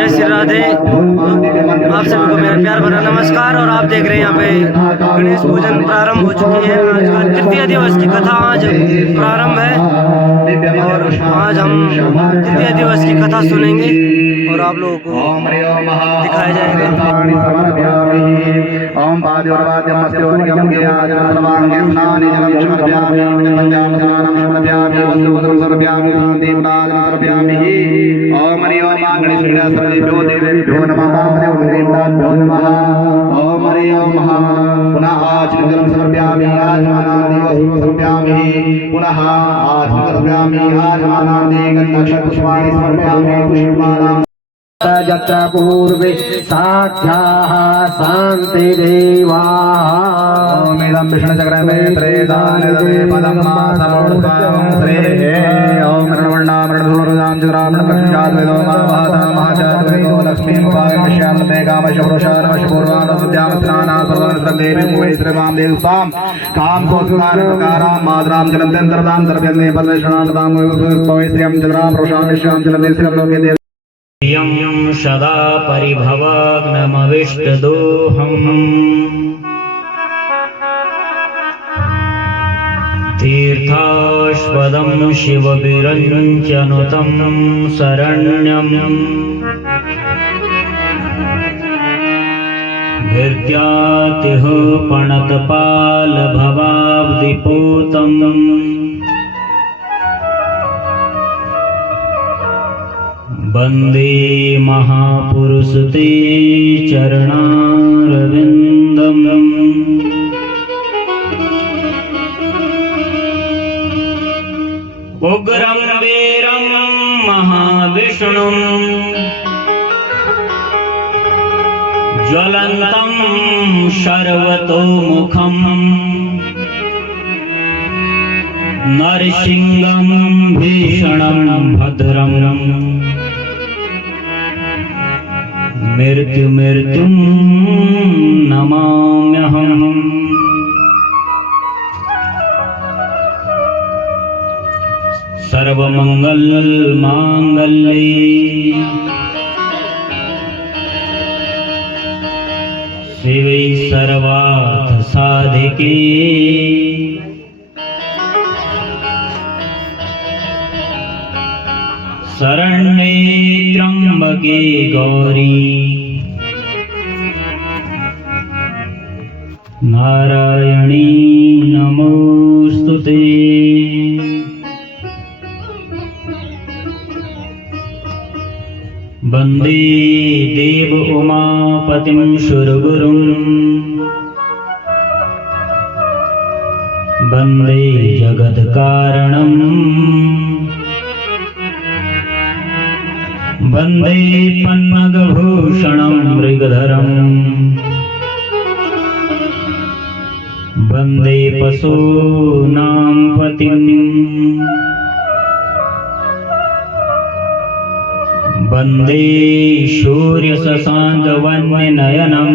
जय श्री राधे। आप सभी को मेरा प्यार भरा नमस्कार। और आप देख रहे हैं यहाँ पे गणेश पूजन प्रारंभ हो चुकी है। आज का तृतीय दिवस की कथा आज प्रारंभ है और आज हम तृतीय दिवस की कथा सुनेंगे और आप लोगों को दिखाया जाएगा। ओम पाद्योर्वाद्यमस्योर्गम गियाजं सर्वांगे स्नाने जलं समर्पयामि पंचामृतं समर्पयामि वस्त्रं समर्पयामि दीपदानं समर्पयामि। ओम हरि ओम गणेशाय सर्वेभ्यो देवेभ्यो नमः। ओम देवताभ्यो नमः। ओम हरि ओम पुनः आचमनं समर्पयामि आचमनादि वस्त्रं समर्पयामि पुनः आचमनं समर्पयामि आचमनादि गन्धपुष्पाणि समर्पयामि पुष्पमाला यत्र पूर्वे साख्याः शान्तिदेवा ओमिदं विष्णुचक्रमे त्रेदानदमे पदं मासमोत्सावं श्रेः। ओम रणवर्णामरणधूरजां चुरामणपक्षाद्वेदो महाभासामहाचाद्वेदो लक्ष्मीमुपायमश्यामते कामशपुरुषानमशपूर्वाणसुद्यां स्नाना सर्वं देवी मुवेश्रमां देवतां काम कोसुकारकारां मातरां जलन्त्यन्तरतां द्रव्यन्ने पदवेषणां पवित्र्यं चन्द्रां पुरुषामिश्यां जलन्त्यं लोके यं सदा परिभवग्नमविष्टदोहम् तीर्थास्पदं शिवविरञ्चनुतं शरण्यम् भृत्यातिः पणतपालभवाब्धिपूतम् वन्दे महापुरुष ते चरणारविन्दम्। उग्रं वीरं महाविष्णुं ज्वलन्तं सर्वतोमुखम् नरसिंहं भीषणं भद्रं मृत्युं नमाम्यहम्। सर्वमङ्गलमाङ्गल्ये शिवे सर्वार्थसाधिके शरण्ये त्र्यम्बके गौरी नारायणी नमोस्तुते। वन्दे देव उमापतिं सुरगुरुं वन्दे जगत्कारणं वन्दे पन्नगभूषणं मृगधरं वन्दे पशूनां पतिं वन्दे सूर्यशशाङ्कवन्यनयनं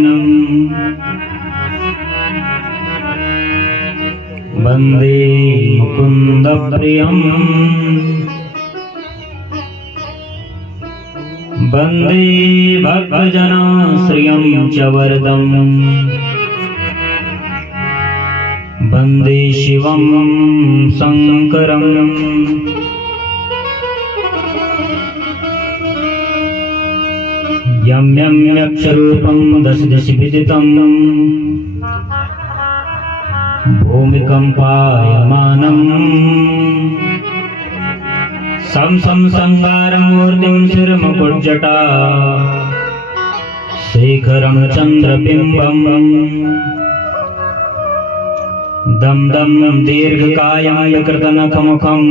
वन्दे मुकुन्दप्रियं वन्दे भक्तजनाश्रियं च वरदं वन्दे शिवं शङ्करं यं यं यक्षरूपं दश दश विदितं भूमिकम्पायमानं सं संगारमूर्तिं शिरमुकुज्जटा शेखरं चन्द्रबिम्बं दं दं दीर्घकायं विकृतनखमुखं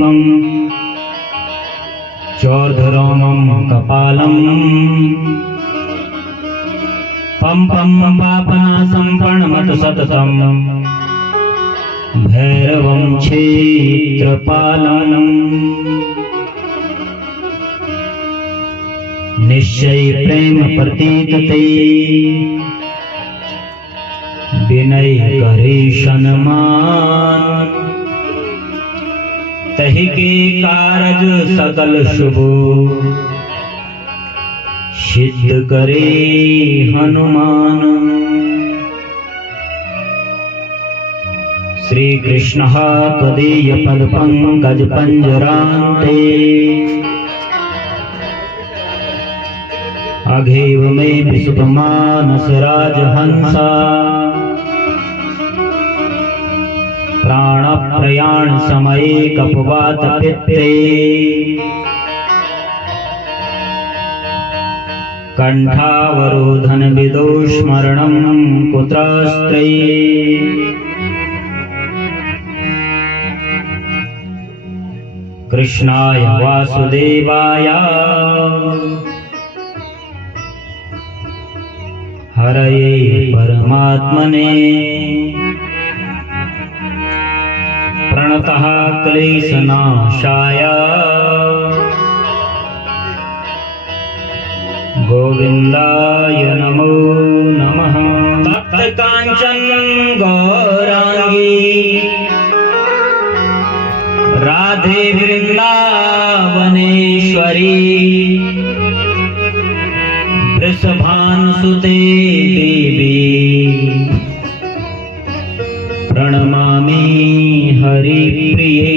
चोर्धरोमं कपालं पं पं पापनाशं प्रणमत सततं भैरवं क्षेत्रपालनं निश्चय प्रेम प्रतीत ते विनय करे सन्मान तहि के कारज सकल शुभ सिद्ध करे हनुमान। श्री कृष्ण त्वदीय पद पंकज पंजरान्ते अघेव मे विसुत मानस राजहंसा। प्राण प्रयाण समये कपवात पित्ते कंठावरोधन विदोस्मरणं कुत्रास्त्रै। कृष्णाय वासुदेवाय हरये परमात्मने प्रणतः क्लेशनाशाय गोविंदाय नमो नमः। भक्त कांचन गौरांगी राधे वृंदावनेश्वरी। वृषभानुसुते देवी प्रणमामि हरिप्रिये।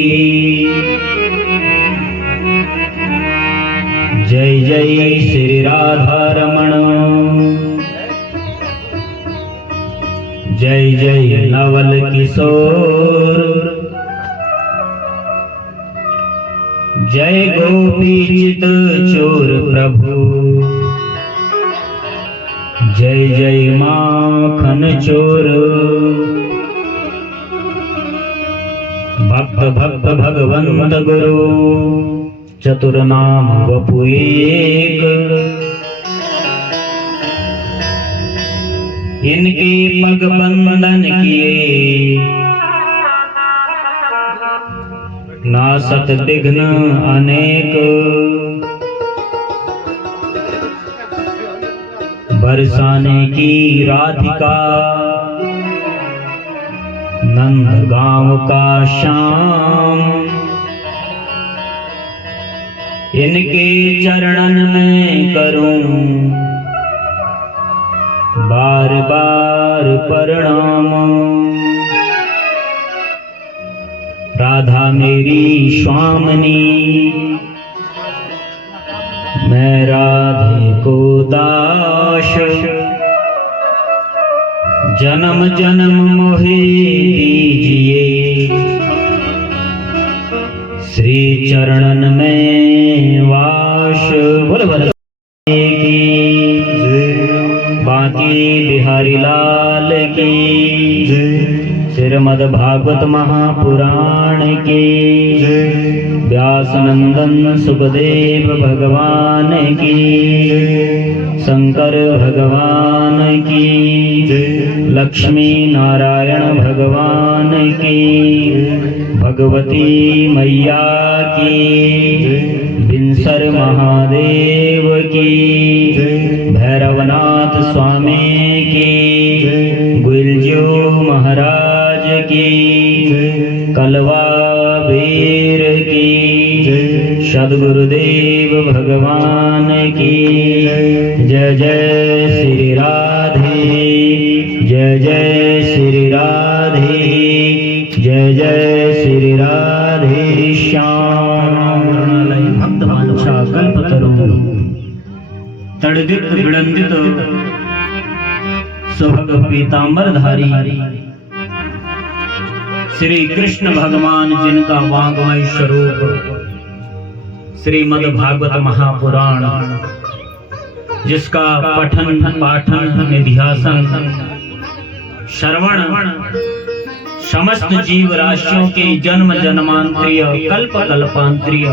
जय जय श्री राधारमण जय जय नवल किशोर। जय गोपी चित चोर प्रभु। जय जय माखन चोर। भक्त भक्त भगवंत गुरु चतुर नाम वपु एक। इनके पग बंधन किए नासत विघ्न अनेक। बरसाने की राधिका नंद गांव का श्याम। इनके चरणन में करूं बार बार प्रणाम। राधा मेरी स्वामिनी मैं राधे को दास। जन्म जन्म मोहे दीजिए श्री चरणन में वास। बोल बोल की बाकी बिहारी लाल की। श्रीमद् भागवत महापुराण की। व्यास नंदन सुखदेव भगवान की। शंकर भगवान की। लक्ष्मी नारायण भगवान की। भगवती मैया की। बिंसर महादेव की। भैरवनाथ स्वामी की। गुलजू महाराज की। कलवा वीर की। सद्गुरुदेव भगवान की। जय जय श्री राधे जय जय श्री राधे जय जय श्री राधे श्याम। भक्त वांछा कल्पतरु तड़दित विड़ंदित सुभग पीतांबरधारी श्री कृष्ण भगवान जिनका वाङ्मय स्वरूप श्रीमद् भागवत महापुराण जिसका पठन पाठन निध्यासन श्रवण समस्त जीव राशियों के जन्म जन्मांतरीय कल्प कल्पांतरीय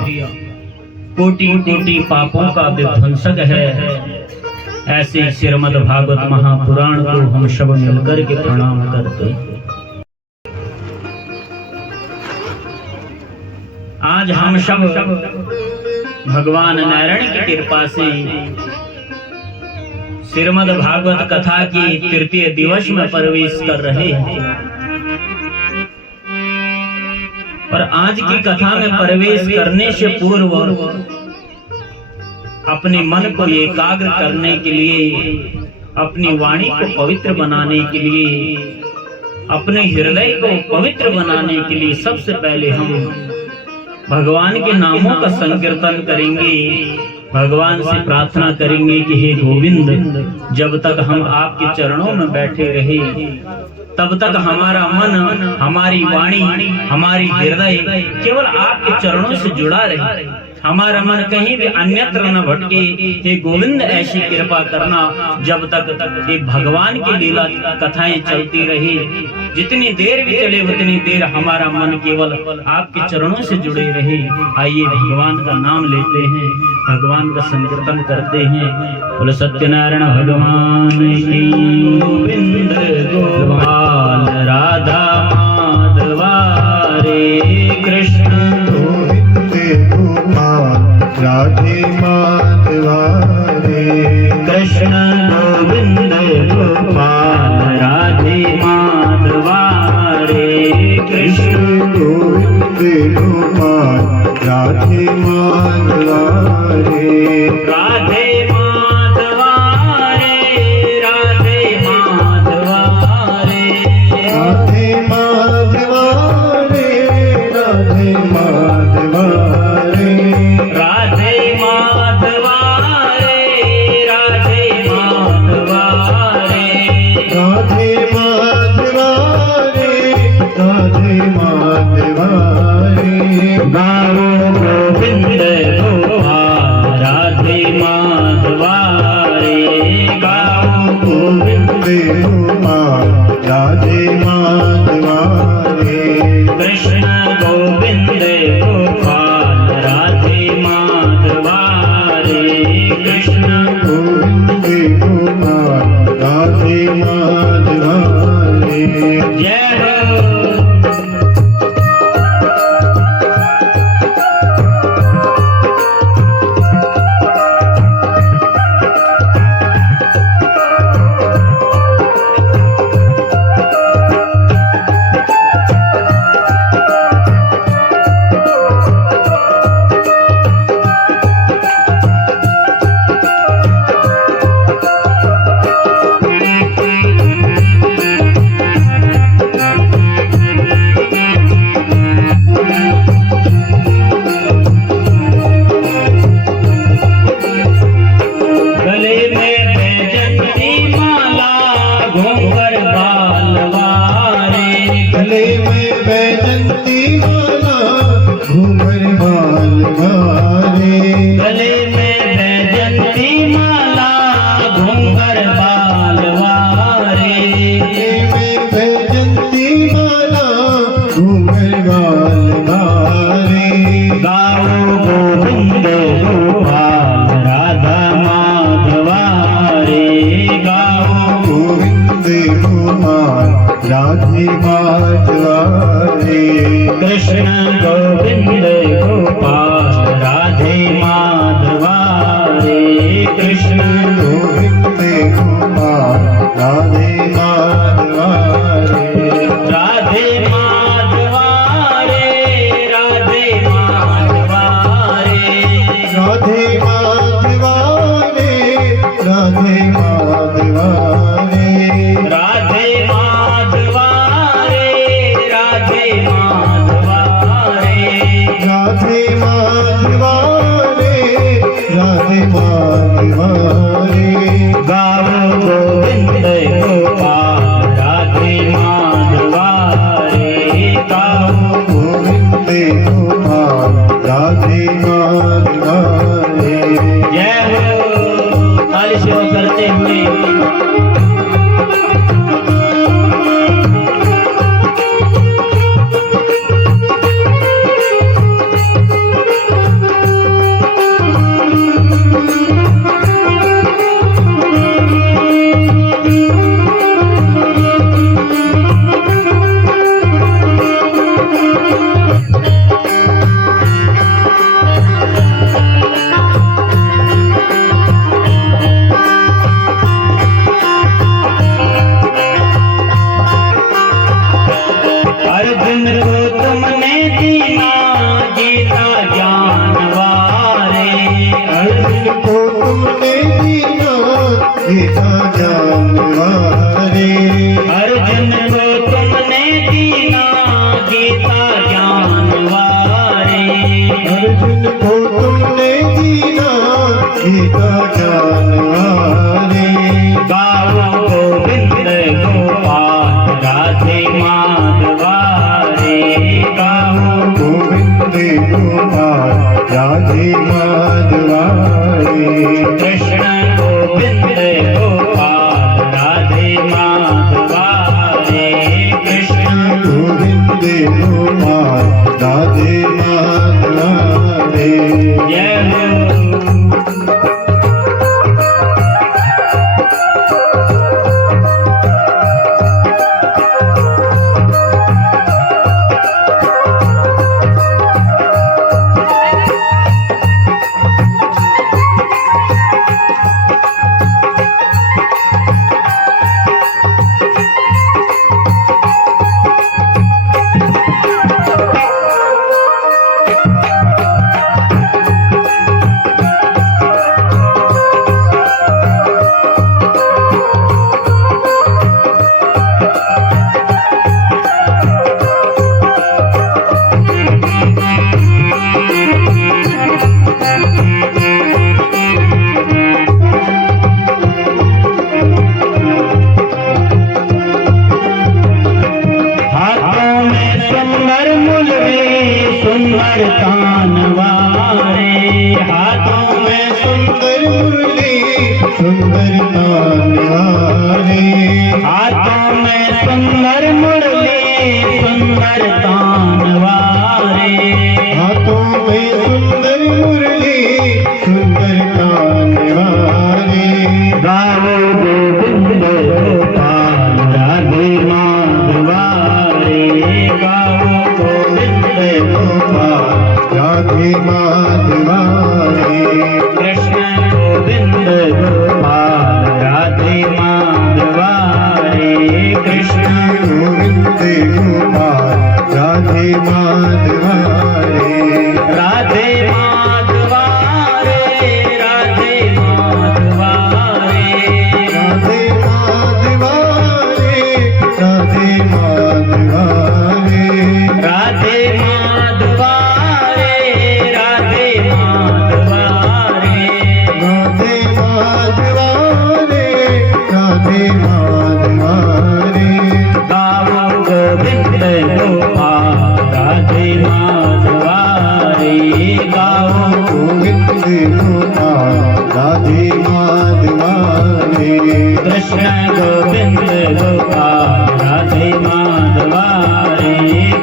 कोटि कोटि पापों का विध्वंसक है। ऐसे श्रीमद् भागवत महापुराण को हम सब मिलकर के प्रणाम करते हैं। आज हम सब भगवान नारायण की कृपा से श्रीमद् भागवत कथा की तृतीय दिवस में प्रवेश कर रहे हैं। और आज की कथा में प्रवेश करने से पूर्व अपने मन को एकाग्र करने के लिए, अपनी वाणी को पवित्र बनाने के लिए, अपने हृदय को पवित्र बनाने के लिए सबसे पहले हम भगवान के नामों का संकीर्तन करेंगे। भगवान से प्रार्थना करेंगे कि हे गोविंद, जब तक हम आपके चरणों में बैठे रहे तब तक हमारा मन, हमारी वाणी, हमारी हृदय केवल आपके चरणों से जुड़ा रहे, हमारा मन कहीं भी अन्यत्र न भटके। हे गोविंद, ऐसी कृपा करना जब तक ये भगवान की लीला कथाएं चलती रही, जितनी देर भी चले उतनी देर हमारा मन केवल आपके चरणों से जुड़े रहे। आइए भगवान का नाम लेते हैं, भगवान का संकीर्तन करते हैं। बोलो सत्यनारायण भगवान की। गोविंद गोपाल राधा माधवा रे कृष्ण राधे माधवा रे कृष्ण गोविंद गोपाल राधे माधवा रे कृष्ण गोविंद गोपाल राधे माधवा रे राधे माधवा रे राधे माधवा रे राधे माधवा रे राधे माधवा रे राधे माधवा रे राधे माधवा रे राधे माधवा रे राधे माधवा रे गाओ गोविंद गोपाल राधे माधवा रे गाओ गोविंद गोपाल राधे माधवा रे कृष्ण गोविंद गोपाल राधे माधवा रे कृष्ण गोविंद गोपाल राधे माधवा रे जय हो। गले में बैजंती माला घूंघर बालवारे गले में बैजंती माला घूमर बाल वारे गले में बैजंती माला घूंघर बालवारे गले में बैजंती माला घूमर बाल वारे गाओ गोविंद गोपाल राधा माधवा रे गाओ गोविंद गोपाल राधे माधवा रे कृष्ण गोविंद गोपाल राधे माधवा रे कृष्ण गोविंद गोपाल राधे माधवा रे राधे माधवा रे राधे माधवा रे राधे माधवा रे राधे माधवा रे राधे माधवा रे राधे माधवा रे राधे माधवा रे राधे माधवा रे गाओ गोविंद गोपाल राधे माधवा रे गाओ गोविंद गोपाल राधे माधवा रे जय हो। ताली सेवा करते हुए गीता जानवारे अर्जुन को तुमने दीना गीता ज्ञानवारे अर्जुन को तुमने दीना गीता जानवारे गाओ गोविंद गोपाल राधे माधवारे गाओ गोविंद गोपाल राधे माधवारे कृष्ण गोविंद गोपाल राधे माधवारे कृष्ण गोविंद गोपाल राधे माधवारे जय हो हाथों में सुंदर मुरली सुंदर तानवारे हाथों में सुंदर मुरली सुंदर तानवारे हाथों में सुंदर मुरली सुंदर तानवारे गाओ गोविंद गोपाल राधे माधवारे गाओ गोविंद गोपाल राधे माधवारे कृष्ण गोविंद गोपाल राधे माधवारे कृष्ण गोविंद गोपाल राधे माधवारे राधे माधवारे राधे माधवारे राधे माधवारे राधे माधवारे राधे माधवारे राधे माधवारे राधे माधवारे राधे माधवारे गाओ गोविंद गोपाल राधे माधवारे गाओ गोविंद गोपाल राधे माधवारे कृष्ण गोविंद गोपाल राधे माधवारे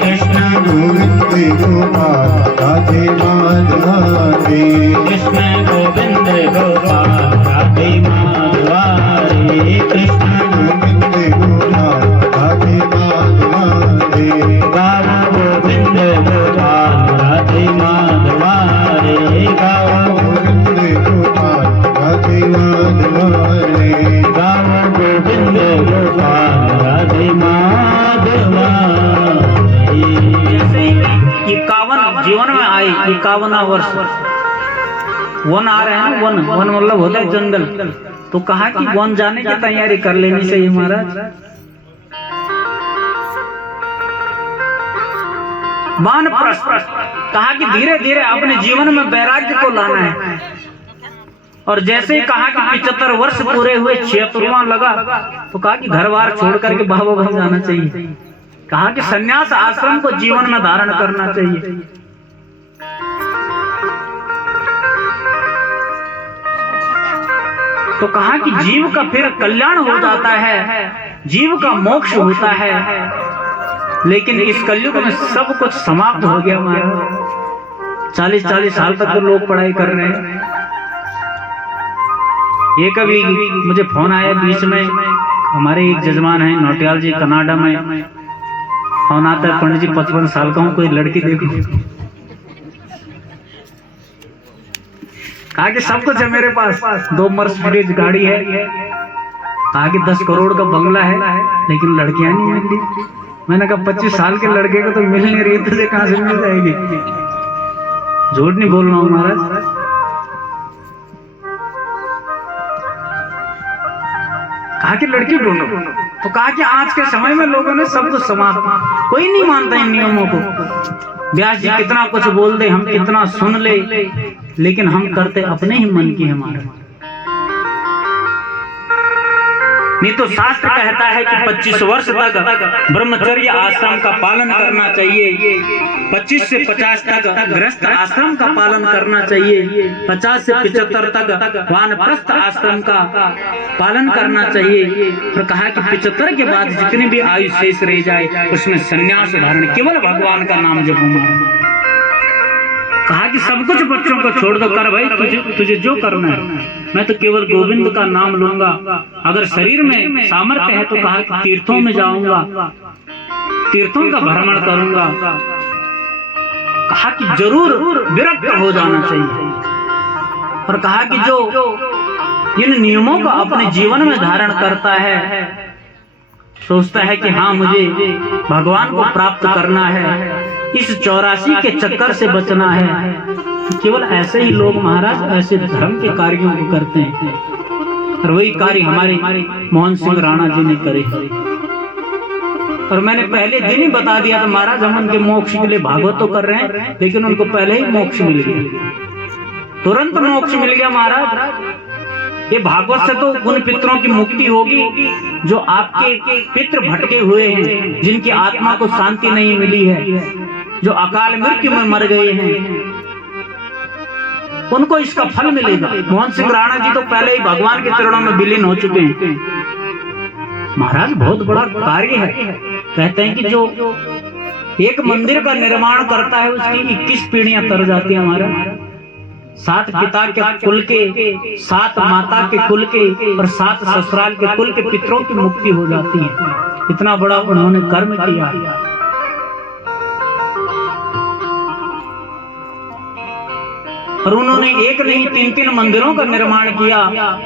कृष्ण गोविंद गोपाल राधे माधवारे कृष्ण गोविंद गोपाल राधे माधवारे कृष्ण गोविंद गोपाल राधे माधवारे गाओ गोविंद गोपाल राधे माधवारे गाओ गोविंद गोपाल राधे माधवारे गाओ गोविंद गोपाल राधे माधवारे। जैसे 51 जीवन में आई 51 वर्ष वन आ रहे हैं वन वन मतलब होता है जंगल। तो कहा कि वन जाने की तैयारी कर लेनी चाहिए महाराज। वानप्रस्थ कहा कि धीरे धीरे अपने जीवन में वैराग्य को लाना है। और जैसे ही कहा कि 75 वर्ष पूरे हुए 76वां लगा तो कहा कि घर बार छोड़ करके बाबा बन जाना चाहिए। कहा कि संन्यास आश्रम को जीवन में धारण करना चाहिए। तो कहा कि जीव का फिर कल्याण हो जाता है, जीव का मोक्ष होता है। लेकिन इस कलयुग में सब कुछ समाप्त हो गया महाराज। 40-40 साल तक तो लोग पढ़ाई कर रहे हैं। ये कभी मुझे फोन आया बीच में, हमारे एक जजमान है नौटियाल जी कनाडा में, फोन आता है पंडित जी 55 साल का हूँ, कोई लड़की देखो। कहा कि सब कुछ है मेरे पास, 2 मर्सिडीज गाड़ी है, कहा कि 10 करोड़ का बंगला है, लेकिन लड़कियां नहीं मिल रही। मैंने कहा 25 साल के लड़के को तो मिल नहीं रही, तुझे कहां से मिल जाएगी। झूठ नहीं बोल रहा हूं महाराज। कहा कि लड़की ढूंढो। तो कहा कि आज के समय में लोगों ने सब कुछ समाप्त, कोई नहीं मानता इन नियमों को। व्यास जी कितना कुछ बोल दे, हम कितना सुन ले, लेकिन हम करते अपने ही मन की हमारे। नहीं तो शास्त्र कहता है कि 25 वर्ष तक ब्रह्मचर्य आश्रम का पालन करना चाहिए, 25 से 50 तक गृहस्थ आश्रम का पालन करना चाहिए, 50 से 75 तक वानप्रस्थ आश्रम का पालन करना चाहिए। और कहा कि 75 के बाद जितनी भी आयु शेष रह जाए उसमें संन्यास धारण, केवल भगवान का नाम जपो। कहा कि सब कुछ बच्चों को छोड़ दो, कर भाई तुझे जो करना है, मैं तो केवल गोविंद का नाम लूंगा। अगर शरीर में सामर्थ्य है तो कहा कि तीर्थों में जाऊंगा, तीर्थों का भ्रमण करूंगा। कहा कि जरूर विरक्त हो जाना चाहिए। और कहा कि जो इन नियमों को अपने जीवन में धारण करता है, सोचता है कि हाँ मुझे भगवान को प्राप्त करना है, इस 84 के चक्कर से बचना है, केवल ऐसे ही लोग महाराज ऐसे धर्म के कार्यों को करते हैं। और वही कार्य हमारे मोहन सिंह राणा जी ने करे। और मैंने पहले दिन ही बता दिया था महाराज, हम उनके मोक्ष के लिए भागवत तो कर रहे हैं, लेकिन उनको पहले ही मोक्ष मिल गया, तुरंत मोक्ष मिल गया महाराज। ये भागवत से तो उन पितरों की मुक्ति होगी जो आपके पितृ भटके हुए हैं, जिनकी आत्मा को शांति नहीं मिली है, जो अकाल मृत्यु में मर गए हैं, उनको इसका फल मिलेगा। मोहन सिंह राणा जी तो पहले ही भगवान के चरणों में विलीन हो चुके हैं। महाराज बहुत बड़ा कार्य है। कहते हैं कि जो एक मंदिर का निर्माण करता है उसकी 21 पीढ़ियां तर जाती है। हमारा 7 पिता के कुल के, 7 माता के कुल के और 7 ससुराल के कुल के पितरों की मुक्ति हो जाती है। इतना बड़ा उन्होंने कर्म किया। और उन्होंने एक नहीं 3-3 मंदिरों का निर्माण किया।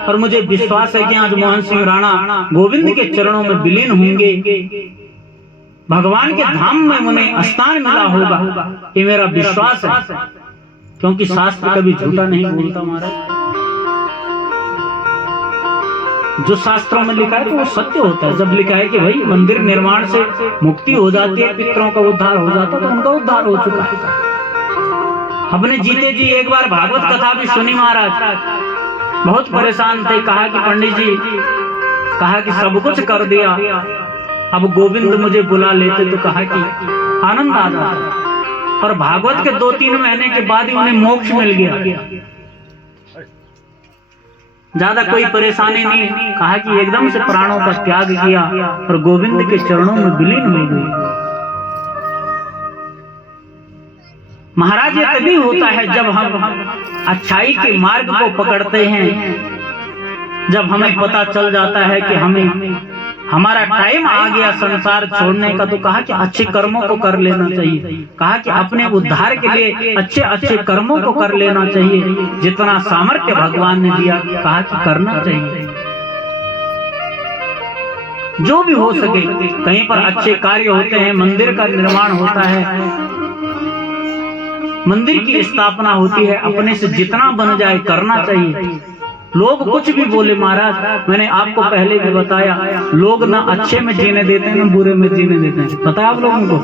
और मुझे विश्वास है कि आज मोहन सिंह राणा गोविंद के चरणों में विलीन होंगे, भगवान के धाम में उन्हें स्थान मिला होगा, ये मेरा विश्वास है। क्योंकि शास्त्र कभी झूठा नहीं बोलता महाराज। जो शास्त्रों में लिखा है तो वो सत्य होता है। जब लिखा है कि भाई मंदिर निर्माण से मुक्ति हो जाती है, पितरों का उद्धार हो जाता है, तो उनका उद्धार हो चुका है। अपने जीते जी एक बार भागवत कथा भी सुनी महाराज, बहुत परेशान थे। कहा कि पंडित जी, कहा कि सब कुछ कर दिया, अब गोविंद मुझे बुला लेते तो कहा कि आनंद आ जाता। और भागवत के 2-3 महीने के बाद ही उन्हें मोक्ष मिल गया, ज्यादा कोई परेशानी नहीं। कहा कि एकदम से प्राणों का त्याग किया और गोविंद के चरणों में विलीन हो गए। महाराज ये तभी होता है जब हम अच्छाई के मार्ग को पकड़ते हैं, जब हमें पता चल जाता है कि हमें हमारा टाइम आ गया संसार छोड़ने का। तो कहा कि अच्छे कर्मों को कर लेना चाहिए। कहा कि अपने उद्धार के लिए अच्छे अच्छे कर्मों को कर लेना चाहिए। जितना सामर्थ्य भगवान ने दिया, कहा कि करना चाहिए, जो भी हो सके। कहीं पर अच्छे कार्य होते हैं, मंदिर का निर्माण होता है, मंदिर की स्थापना होती है, अपने से जितना बन जाए करना चाहिए। लोग कुछ भी बोले महाराज, मैंने आपको पहले भी बताया, लोग ना अच्छे में जीने देते हैं ना बुरे में जीने देते हैं। पता है आप लोगों को?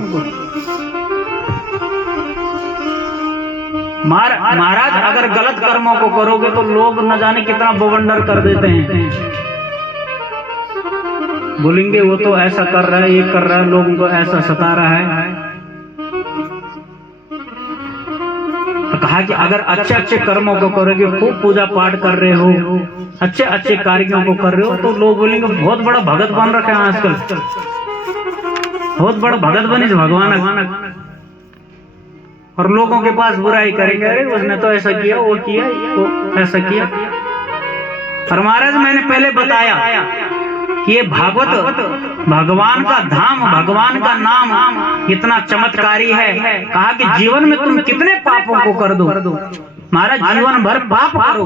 महाराज अगर गलत कर्मों को करोगे तो लोग न जाने कितना बवंडर कर देते हैं। बोलेंगे वो तो ऐसा कर रहा है, ये कर रहा है, लोगों को ऐसा सता रहा है। तो कहा कि अगर अच्छे अच्छे कर्मों को करोगे, खूब पूजा पाठ कर रहे हो, अच्छे अच्छे कार्यों को कर रहे हो, तो लोग बोलेंगे बहुत बड़ा भगत बन रखा है आजकल, बहुत बड़ा भगत बने भगवान। और लोगों के पास बुराई करेंगे, अरे उसने तो ऐसा किया, वो किया, वो ऐसा किया। और महाराज मैंने पहले बताया कि ये भागवत भगवान का धाम, भगवान का नाम इतना चमत्कारी है। कहा कि जीवन में तुम कितने पापों को कर दो महाराज, जीवन भर पाप करो,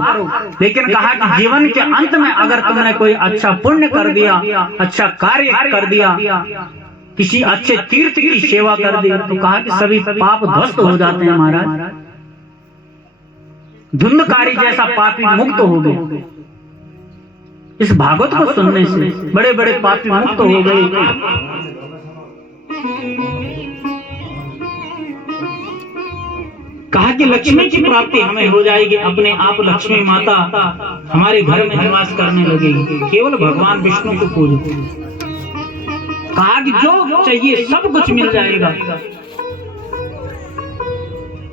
लेकिन कहा कि जीवन के अंत में अगर तुमने कोई अच्छा पुण्य कर दिया, अच्छा कार्य कर दिया, किसी अच्छे तीर्थ की सेवा कर दी, तो कहा कि सभी पाप ध्वस्त हो जाते हैं महाराज। धुंधकारी जैसा पापी मुक्त हो गए। इस भागवत को सुनने से बड़े बड़े पापी मुक्त हो गए। कहा कि लक्ष्मी की प्राप्ति हमें हो जाएगी, अपने आप लक्ष्मी माता हमारे घर में निवास करने लगेगी, केवल भगवान विष्णु को पूजो। कहा कि जो चाहिए सब कुछ मिल जाएगा।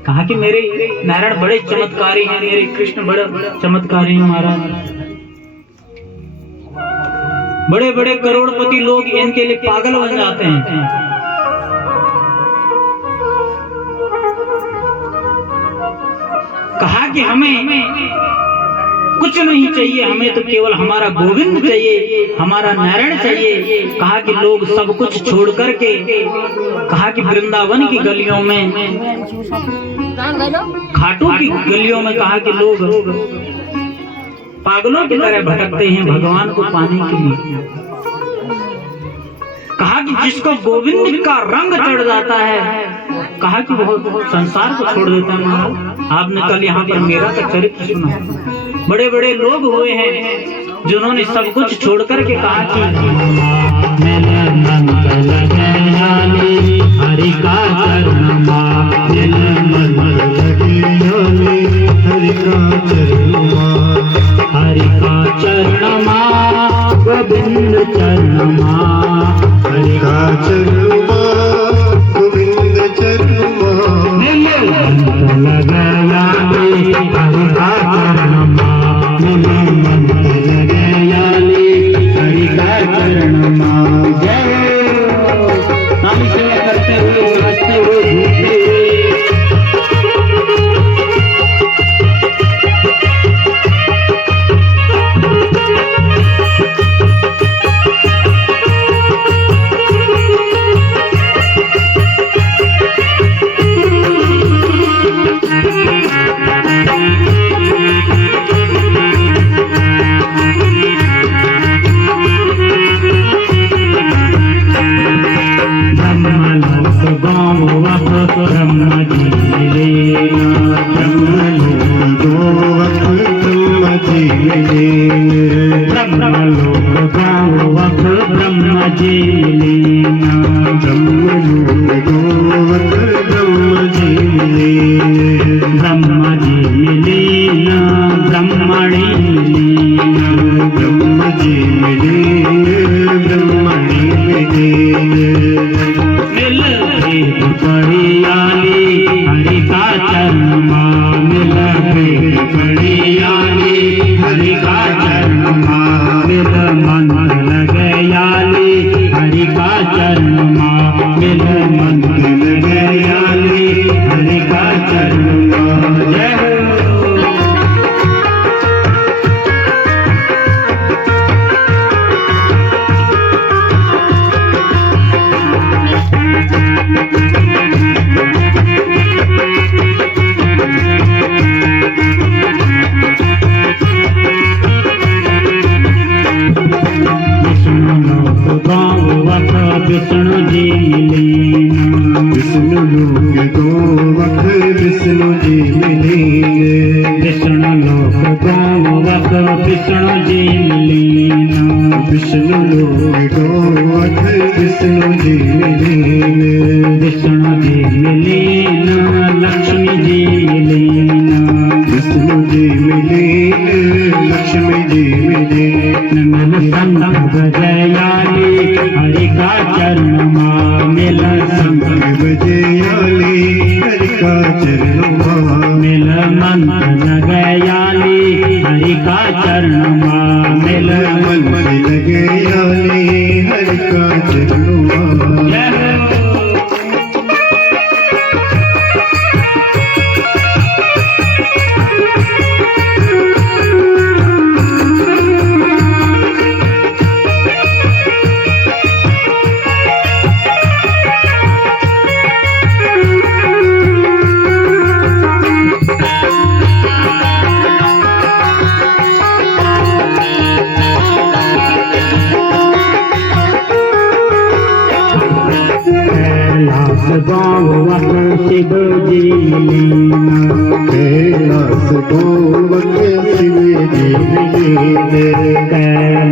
कहा कि मेरे नारायण बड़े चमत्कारी हैं, मेरे कृष्ण बड़े चमत्कारी हैं महाराज। बड़े बड़े करोड़पति लोग इनके लिए पागल बन जाते हैं। कहा कि हमें कुछ नहीं चाहिए, हमें तो केवल हमारा गोविंद चाहिए, हमारा नारायण चाहिए। कहा कि लोग सब कुछ छोड़ करके, कहा कि वृंदावन की गलियों में, घाटों की गलियों में, कहा कि लोग पागलों की तरह भटकते हैं भगवान को पाने के लिए। कहा कि जिसको गोविंद का रंग चढ़ जाता है, कहा कि वो संसार को छोड़ देता है। महाराज आपने कल यहाँ पर मेरा का चरित्र सुना, बड़े बड़े लोग हुए हैं जिन्होंने सब कुछ छोड़ करके कहा कि हरि का चरणमा, हरि का चरणमा, गोविंद चरणमा, हरि का चरणमा, गोविंद चरणमा, लगाया हरि का चरणमा, लगाया हरि का चरणमा। जय नाम सेवा करते हुए, नाचते हुए, घूमते हुए, कैलास गोवक शिव जी मिले,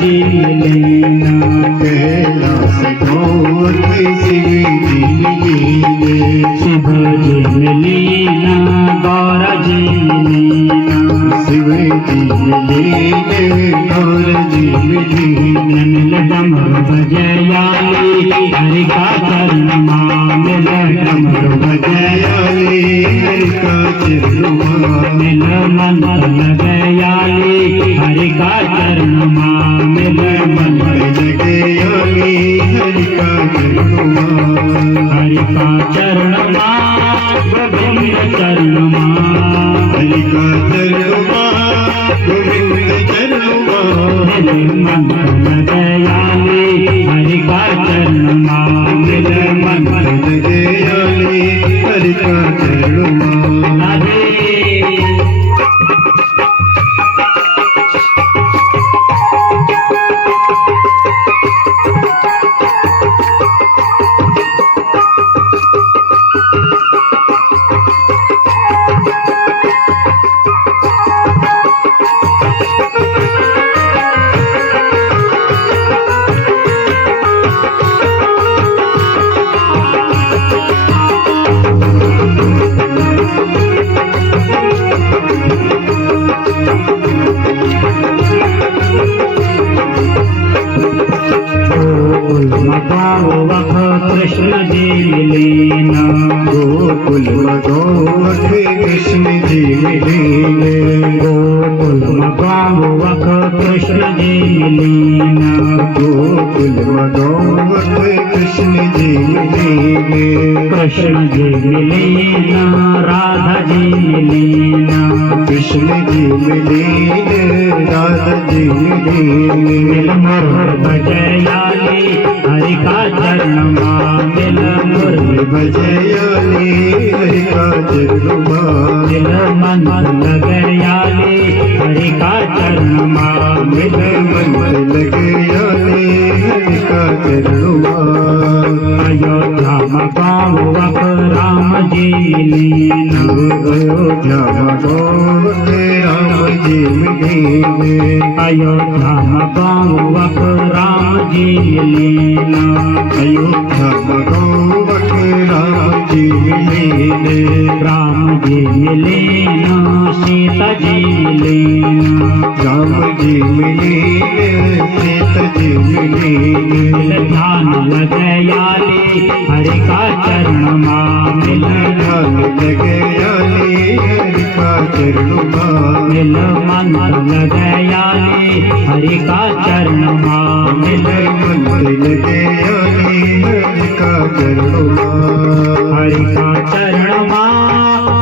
जी लेना कैलाश गोवर्ध शिव जी लीने शिव जी लेना गौर जी लेना शिव जी लीने गौर जी लीने मिल डमरू बजयाली हरि का चरण मिल डमरू बजयाली हरि का चरण मिल मंत्र लगयाली हरि का चरण मिल मंत्र लगयाली हरि का चरण हरि का चरण गोविंद चरण हरि का चरण गोविंद चरण मिल मंत्र लगयाली हरि का चरण मिल मंत्र लगयाली हरि का चरण राधे मगोवख कृष्ण जी लेना गोकुल मगोवख कृष्ण जी लीने गोकुल मगोवख कृष्ण जी लेना गोकुल मगोवख कृष्ण जी लीने कृष्ण जी लेना राधा जी लेना कृष्ण जी लीने राधा जी लीने मिल मुर बजयाली हरि का चरण मिल मुर बजयाली हरि का चरण मिल मंत्र लगयाली हरि का चरण मिल मन लगयाली हरि का चरण अयोध्या मगोवख राम जी लेना अयोध्या मगोवख राम जी लीने अयोध्या मगोवख राम जी लेना अयोध्या मगोवख राम जी लीने राम जी लेना सीता जी लेना राम जी लीने सीता जी लीने ध्यान लगयाली हरि का चरण मिल ध्यान लगयाली हरि का चरण मिल मंत्र लगयाली हरि का चरण मिल मंत्र लगयाली हरि का चरण हरि का चरण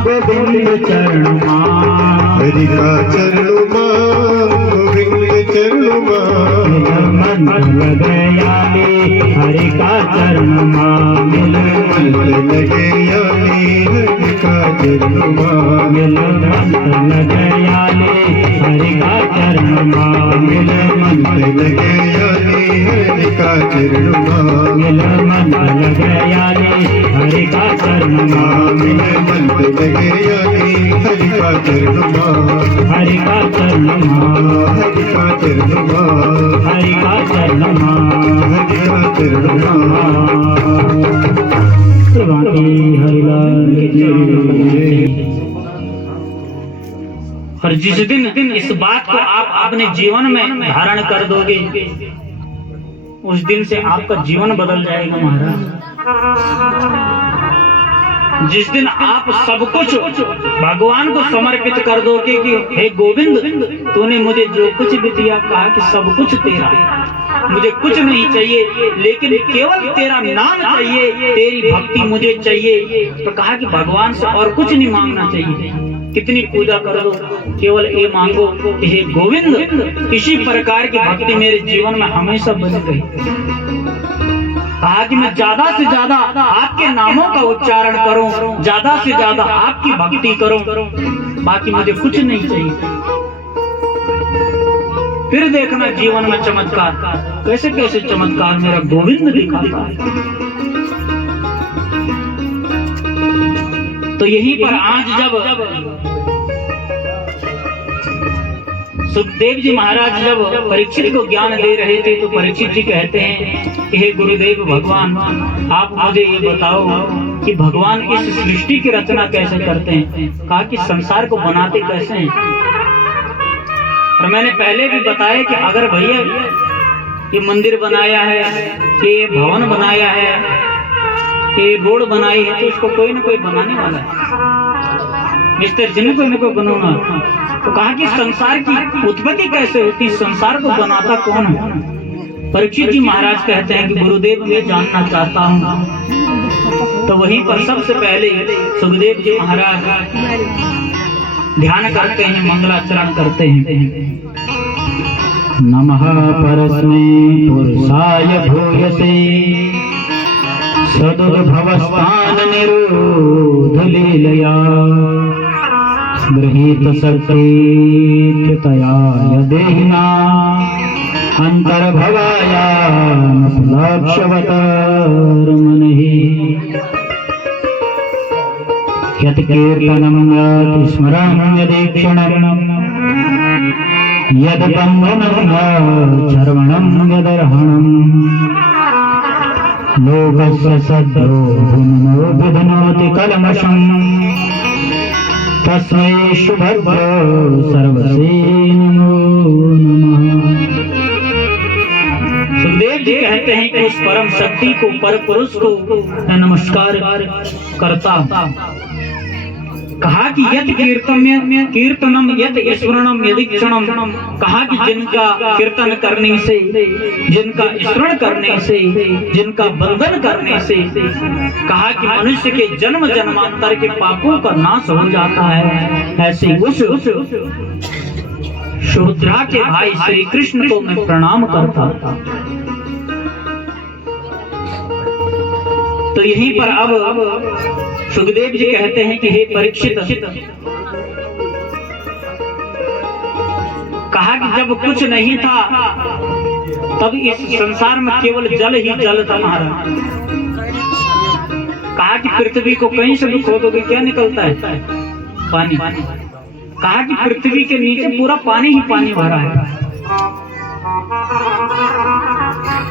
गोविंद चरण हरि का चरण गोविंद चरण मंत्र लगयाली हरि का चरण मिल मंत्र लगयाली हरि का चरण मिल मंत्र लगयाली हरि का चरण मिल मंत्र लगयाली हरि का चरण मिल मंत्र लगयाली हरि का चरण मिल मंत्र लगयाली हरि का चरण हरि का चरण हरि का चरण हरि का चरण हरि का चरण हरिलाल की जय। और जिस दिन इस बात को आप अपने जीवन में धारण कर दोगे उस दिन से आपका जीवन बदल जाएगा महाराज। जिस दिन आप सब कुछ भगवान को समर्पित कर दोगे कि हे गोविंद तूने मुझे जो कुछ भी दिया कहा कि सब कुछ तेरा, मुझे कुछ नहीं चाहिए लेकिन केवल तेरा नाम चाहिए, तेरी भक्ति मुझे चाहिए। तो कहा कि भगवान से और कुछ नहीं मांगना चाहिए, कितनी पूजा कर दो केवल ये मांगो कि हे गोविंद इसी प्रकार की भक्ति मेरे जीवन में हमेशा बनी रही। कहा कि मैं ज्यादा से ज्यादा आपके नामों का उच्चारण करूं, ज्यादा से ज्यादा आपकी भक्ति करूं, बाकी मुझे कुछ नहीं चाहिए। फिर देखना जीवन में चमत्कार, कैसे कैसे चमत्कार मेरा गोविंद दिखाता है। तो यहीं पर आज जब सुखदेव जी महाराज जब परीक्षित को ज्ञान दे रहे थे तो परीक्षित जी कहते हैं कि हे गुरुदेव भगवान, आप मुझे ये बताओ कि भगवान इस सृष्टि की रचना कैसे करते हैं। कहा कि संसार को बनाते कैसे हैं। और मैंने पहले भी बताया कि अगर भैया ये मंदिर बनाया है, ये भवन बनाया है, ये रोड बनाई है, तो इसको कोई ना कोई बनाने वाला है, मिस्टर जी ने कोई ना कोई बनाना। तो कहा कि संसार की उत्पत्ति कैसे होती, संसार को बनाता कौन है। परीक्षित जी महाराज कहते हैं कि गुरुदेव मैं जानना चाहता हूँ। तो वहीं पर सबसे पहले सुखदेव जी महाराज ध्यान करते हैं, मंगलाचरण करते हैं। नमः परस्मै पुरुषाय भूयसे सदुर्भवस्थान निरोध लीलया गृहीत सकृतयाय देहिना अंतर्भवाया लक्ष्यवतर्मणि यत् कीर्तनं यत् स्मरणं यदीक्षणं यद् बन्धनं चर्वणं यदर्हणं लोकस्य सद्यो भिन्नो विधनोति कलमषम् तस्मै शुभभ्यो सर्वसे नमो नमः। सुखदेव जी कहते हैं कि उस परम शक्ति को, पर पुरुष को मैं नमस्कार करता हूँ। कहा कि यत् कीर्तनम यत् स्मरणम यदीक्षणम, कहा कि जिनका कीर्तन करने से, जिनका स्मरण करने से, जिनका बंधन करने से, कहा कि मनुष्य के जन्म जन्मांतर के पापों का नाश हो जाता है, ऐसे उस शूद्रा के भाई श्री कृष्ण को मैं प्रणाम करता था। तो यहीं पर अब सुखदेव जी कहते हैं कि हे परीक्षित, कहा कि जब कुछ नहीं था तब इस संसार में केवल जल ही जल था महाराज। कहा कि पृथ्वी को कहीं से भी खोदोगे क्या निकलता है, पानी। कहा कि पृथ्वी के नीचे पूरा पानी ही पानी भरा है।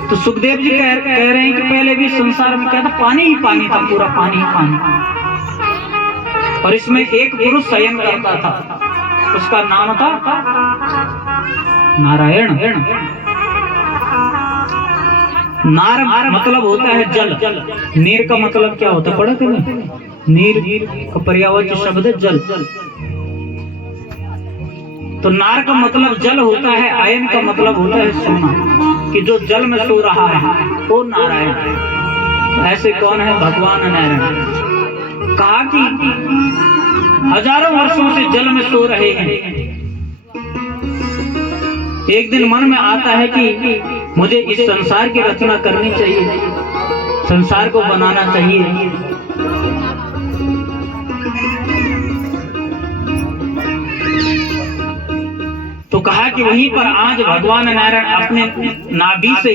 तो सुखदेव जी कह रहे हैं कि पहले भी संसार में क्या था, पानी ही पानी था, पूरा पानी ही पानी। और इसमें एक पुरुष शयन करता था, उसका नाम था नारायण। नार मतलब होता है जल, नीर का मतलब क्या होता है, पढ़ा कभी? नीर का पर्यायवाची शब्द है जल। तो नार का मतलब जल होता है, आयन का मतलब होता है सोना, कि जो जल में सो रहा है वो नारायण। ऐसे कौन है? भगवान नारायण। कहा कि हजारों वर्षों से जल में सो रहे हैं। एक दिन मन में आता है कि मुझे इस संसार की रचना करनी चाहिए, संसार को बनाना चाहिए। तो कहा कि वहीं पर आज भगवान नारायण अपने नाभि से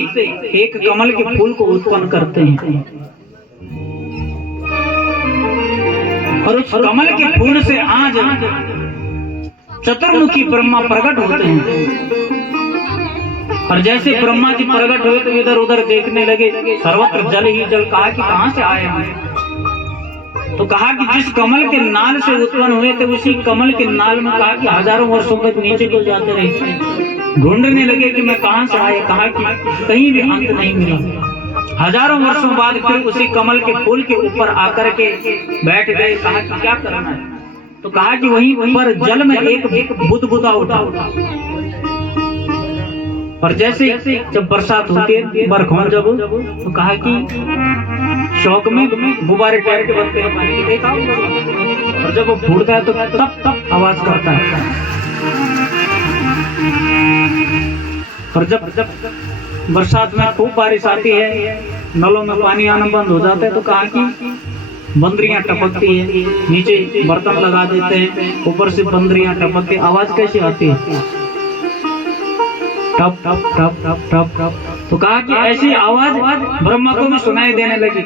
एक कमल के फूल को उत्पन्न करते हैं, और उस कमल के फूल से आज चतुर्मुखी ब्रह्मा प्रकट होते हैं। और जैसे ब्रह्मा जी प्रकट हुए तो इधर उधर देखने लगे, सर्वत्र जल ही जल। कहा कि कहां से आए हैं? तो कहा कि जिस कमल के नाल से उत्पन्न हुए थे उसी कमल के नाल में, कहा कि हजारों वर्षों तक नीचे को जाते रहे, ढूंढने लगे कि मैं कहां से आए। कहा कि कहीं भी अंत नहीं मिला। हजारों वर्षों बाद फिर उसी कमल के फूल के ऊपर आकर के बैठ गए। कहा कि क्या करना है? तो कहा कि वहीं पर जल में एक बुदबुदा उठा। और जैसे जब बरसात होती है, बरखों जब, तो कहा कि शौक में गुब्बारे टाइप के बनते हैं पानी के, देखा। और जब वो फूटता है तो तब आवाज करता है। और जब बरसात में खूब बारिश आती है, नलों में पानी आना बंद हो जाता है, तो कहा कि बंदरियां टपकती है, नीचे बर्तन लगा देते हैं, ऊपर से बंदरियां टपकती। आवाज कैसी आती है? टप टप टप टप टप टप। तो कहा कि ऐसी आवाज ब्रह्मा को भी सुनाई देने लगी।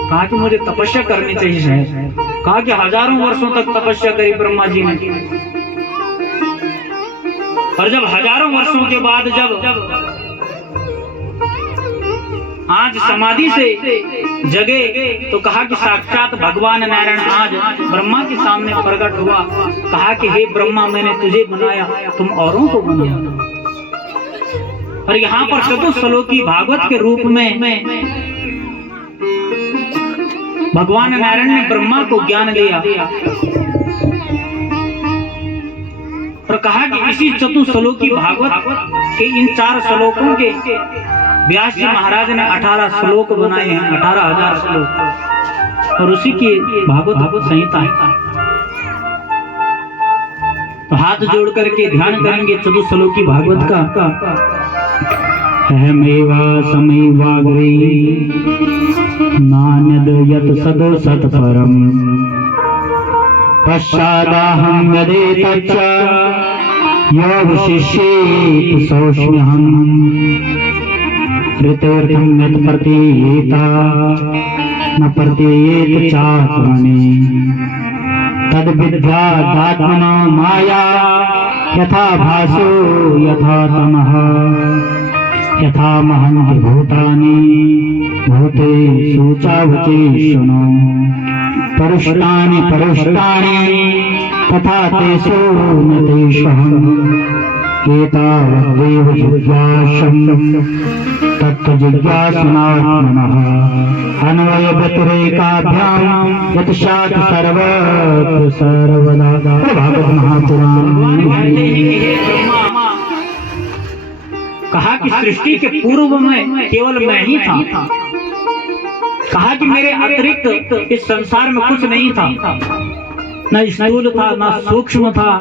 कहा कि मुझे तपस्या करनी चाहिए शायद। कहा कि हजारों वर्षों तक तपस्या करी ब्रह्मा जी ने। और जब हजारों वर्षों के बाद जब आज समाधि से जगे तो कहा कि साक्षात भगवान नारायण आज ब्रह्मा के सामने प्रकट हुआ। कहा कि हे ब्रह्मा, मैंने तुझे बनाया, तुम औरों को बनाया। और यहाँ पर चतुश्लोकी भागवत के रूप में भगवान नारायण ने ब्रह्मा को ज्ञान दिया और कहा कि इसी चतुश्लोकी भागवत के इन 4 श्लोकों के व्यास जी महाराज ने 18 श्लोक बनाए हैं, 18,000 श्लोक, और उसी की भागवत संहिता है। तो हाथ जोड़ करके ध्यान करेंगे चतुश्लोकी भागवत का। अहमेवा समैवाग्रे नान्यद यत् सदो सत्परम् पश्चादाहं यदेतच्च योऽवशिष्येति सोऽस्म्यहम् ऋतेऽर्थं यत् प्रतीयेत न प्रतीयेत चात्मनि तद्विद्यादात्मना माया यथा भासो यथा तमः यथा महं भूतानि भूतेषु चावचेषुनो परुष्टानि तथा तेषु न तेष्वहम् एतावदेव जिज्ञासम् तत्त्वजिज्ञासनात्मनः अन्वयव्यतिरेकाभ्याम् यत् स्यात् सर्वत्र सर्वदा। भागवत महापुराण। कहा कि सृष्टि के पूर्व में केवल मैं ही था। कहा कि मेरे अतिरिक्त इस संसार में कुछ नहीं था, न स्थूल था न सूक्ष्म था।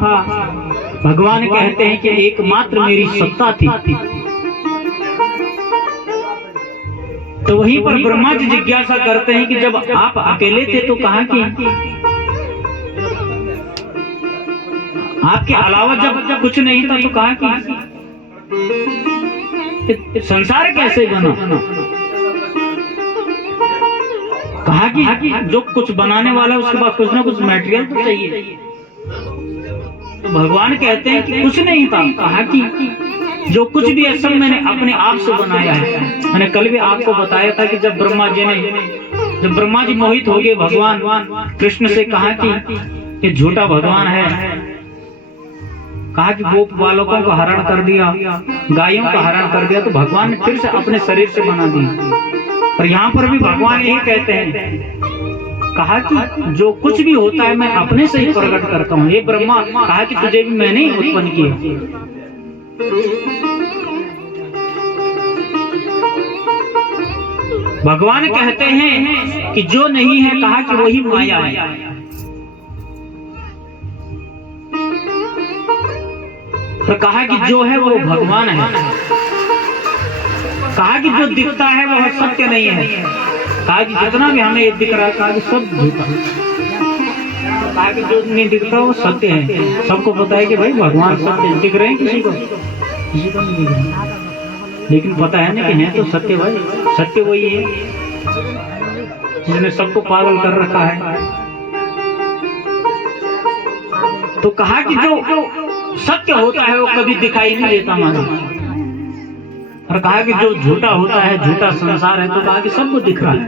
भगवान कहते हैं कि एकमात्र मेरी सत्ता थी। तो वहीं पर ब्रह्मा जी जिज्ञासा करते हैं कि जब आप अकेले थे तो कहा कि आपके अलावा जब कुछ नहीं था तो कहा कि संसार कैसे बना। कहा कि जो कुछ बनाने वाला है उसके पास कुछ ना कुछ मटेरियल तो चाहिए। तो भगवान कहते हैं कि कुछ नहीं था। कहा कि जो कुछ भी है सब मैंने अपने आप से बनाया है। मैंने कल भी आपको बताया था कि जब ब्रह्मा जी मोहित हो गए भगवान कृष्ण से, कहा कि झूठा भगवान है। कहा कि गोप बालकों को हरण कर दिया, गायों का हरण कर दिया, तो भगवान ने फिर से अपने शरीर से बना दिया। और यहाँ पर भी भगवान यही कहते हैं, कहा कि जो कुछ भी होता है मैं अपने से ही प्रकट करता हूँ। हे ब्रह्मा, कहा कि तुझे भी मैंने ही उत्पन्न किया। भगवान कहते हैं कि जो नहीं है, कहा कि वही माया है। तो कहा कि जो है वो भगवान है। कहा कि जो दिखता है वह सत्य नहीं है। कहा कि जितना भी हमें दिख रहा है, कहा कि सब झूठा है। कहा कि जो नहीं दिखता वो सत्य है। सबको पता है कि भाई भगवान सत्य दिख रहे हैं, किसी को नहीं दिख रहे, लेकिन पता है ना कि है तो सत्य। भाई सत्य वही है जिसने सबको पागल कर रखा है। तो कहा कि जो सत्य होता है वो कभी दिखाई नहीं देता महाराज। और कहा कि जो झूठा होता है, झूठा संसार है, तो कहा कि सबको दिख रहा है।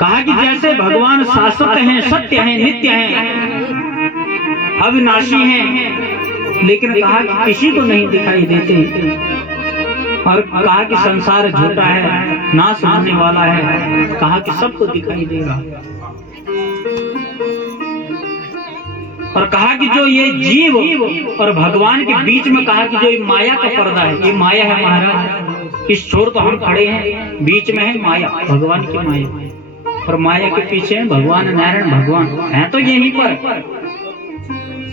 कहा कि जैसे भगवान शाश्वत हैं, सत्य हैं, नित्य हैं, अविनाशी हैं, लेकिन कहा कि किसी को नहीं दिखाई देते। और कहा कि संसार झूठा है, नाश होने वाला है। कहा कि सबको दिखाई देगा। और कहा कि जो ये जीव और भगवान के बीच में, कहा कि जो ये माया का पर्दा है, ये माया है महाराज। इस छोर तो हम खड़े हैं, बीच में है माया, भगवान की माया, और माया के पीछे है भगवान नारायण। भगवान है तो यहीं पर,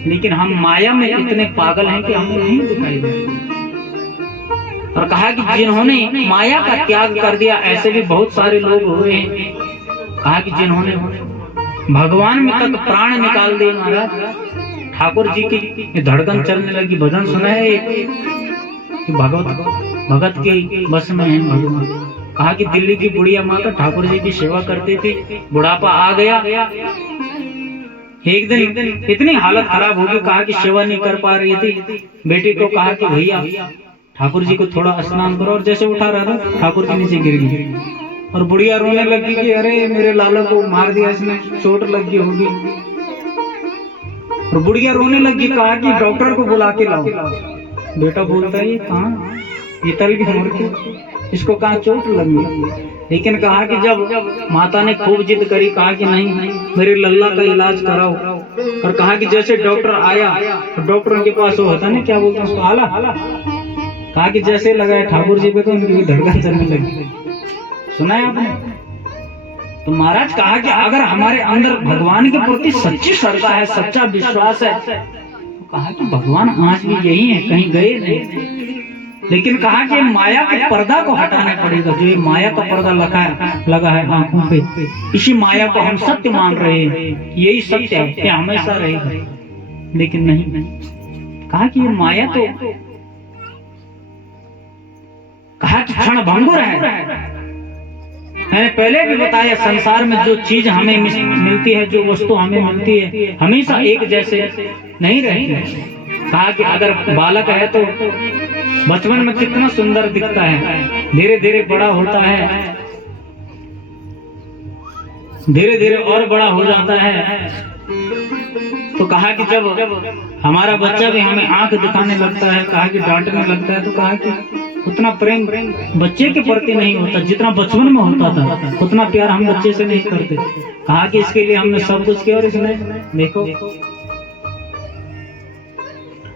लेकिन हम माया में इतने पागल हैं कि हमें नहीं दिखाई देता। और कहा कि जिन्होंने माया का त्याग कर दिया, ऐसे भी बहुत सारे लोग हुए हैं। कहा कि जिन्होंने भगवान में तक प्राण निकाल दिए महाराज। ठाकुर जी की धड़कन चलने लगी। भजन सुना है कि भगत के बस में है भगवान। कहा कि दिल्ली की बुढ़िया माता ठाकुर जी की सेवा करती थी, बुढ़ापा आ गया, एक दिन इतनी हालत खराब होगी, कहा कि सेवा नहीं कर पा रही थी। बेटी को कहा कि भैया ठाकुर जी को थोड़ा स्नान करो, और जैसे उठा रहा था ठाकुर जी नीचे गिर गई और बुढ़िया रोने लगी कि अरे मेरे लाला को मार दिया इसने, चोट लगी होगी। और बुढ़िया रोने लगी, कहा कि डॉक्टर को बुला के लाओ। बेटा बोलता है ये कहाँ, ये तल की मूर्ति, इसको कहाँ चोट लगी। लेकिन कहा कि जब माता ने खूब जिद करी, कहा कि नहीं मेरे लल्ला का इलाज कराओ, और कहा कि जैसे डॉक्टर आया, तो डॉक्टर के पास वो होता ना क्या बोलते हैं उसको, आला, कहा कि जैसे लगाए ठाकुर जी पे तो उनकी भी धड़कन चलने लगी। सुना है आपने? तो महाराज कहा कि अगर हमारे अंदर भगवान के प्रति सच्ची श्रद्धा है, सच्चा विश्वास है, तो कहा कि भगवान आज भी यही है, कहीं गए नहीं। लेकिन कहा कि माया के पर्दा को हटाना पड़ेगा। जो ये माया का पर्दा लगा है आंखों पे, इसी माया को हम सत्य मान रहे हैं, यही सत्य है, ये हमेशा रहेगा। लेकिन नहीं, कहा कि ये माया तो कहा कि क्षण भंगुर है। मैंने पहले भी बताया, संसार में जो चीज हमें मिलती है, जो वस्तु हमें मिलती है, हमेशा एक जैसे नहीं रहती। कहा कि अगर बालक है तो बचपन में कितना सुंदर दिखता है, धीरे धीरे बड़ा होता है, धीरे धीरे और बड़ा हो जाता है। तो कहा कि जब हमारा बच्चा भी हमें आंख दिखाने लगता है, कहा कि डांटने लगता है, तो कहा कि उतना प्रेम बच्चे के प्रति नहीं होता जितना बचपन में होता था, उतना प्यार हम बच्चे से नहीं करते। कहा कि इसके लिए हमने सब कुछ किया और इसने देखो।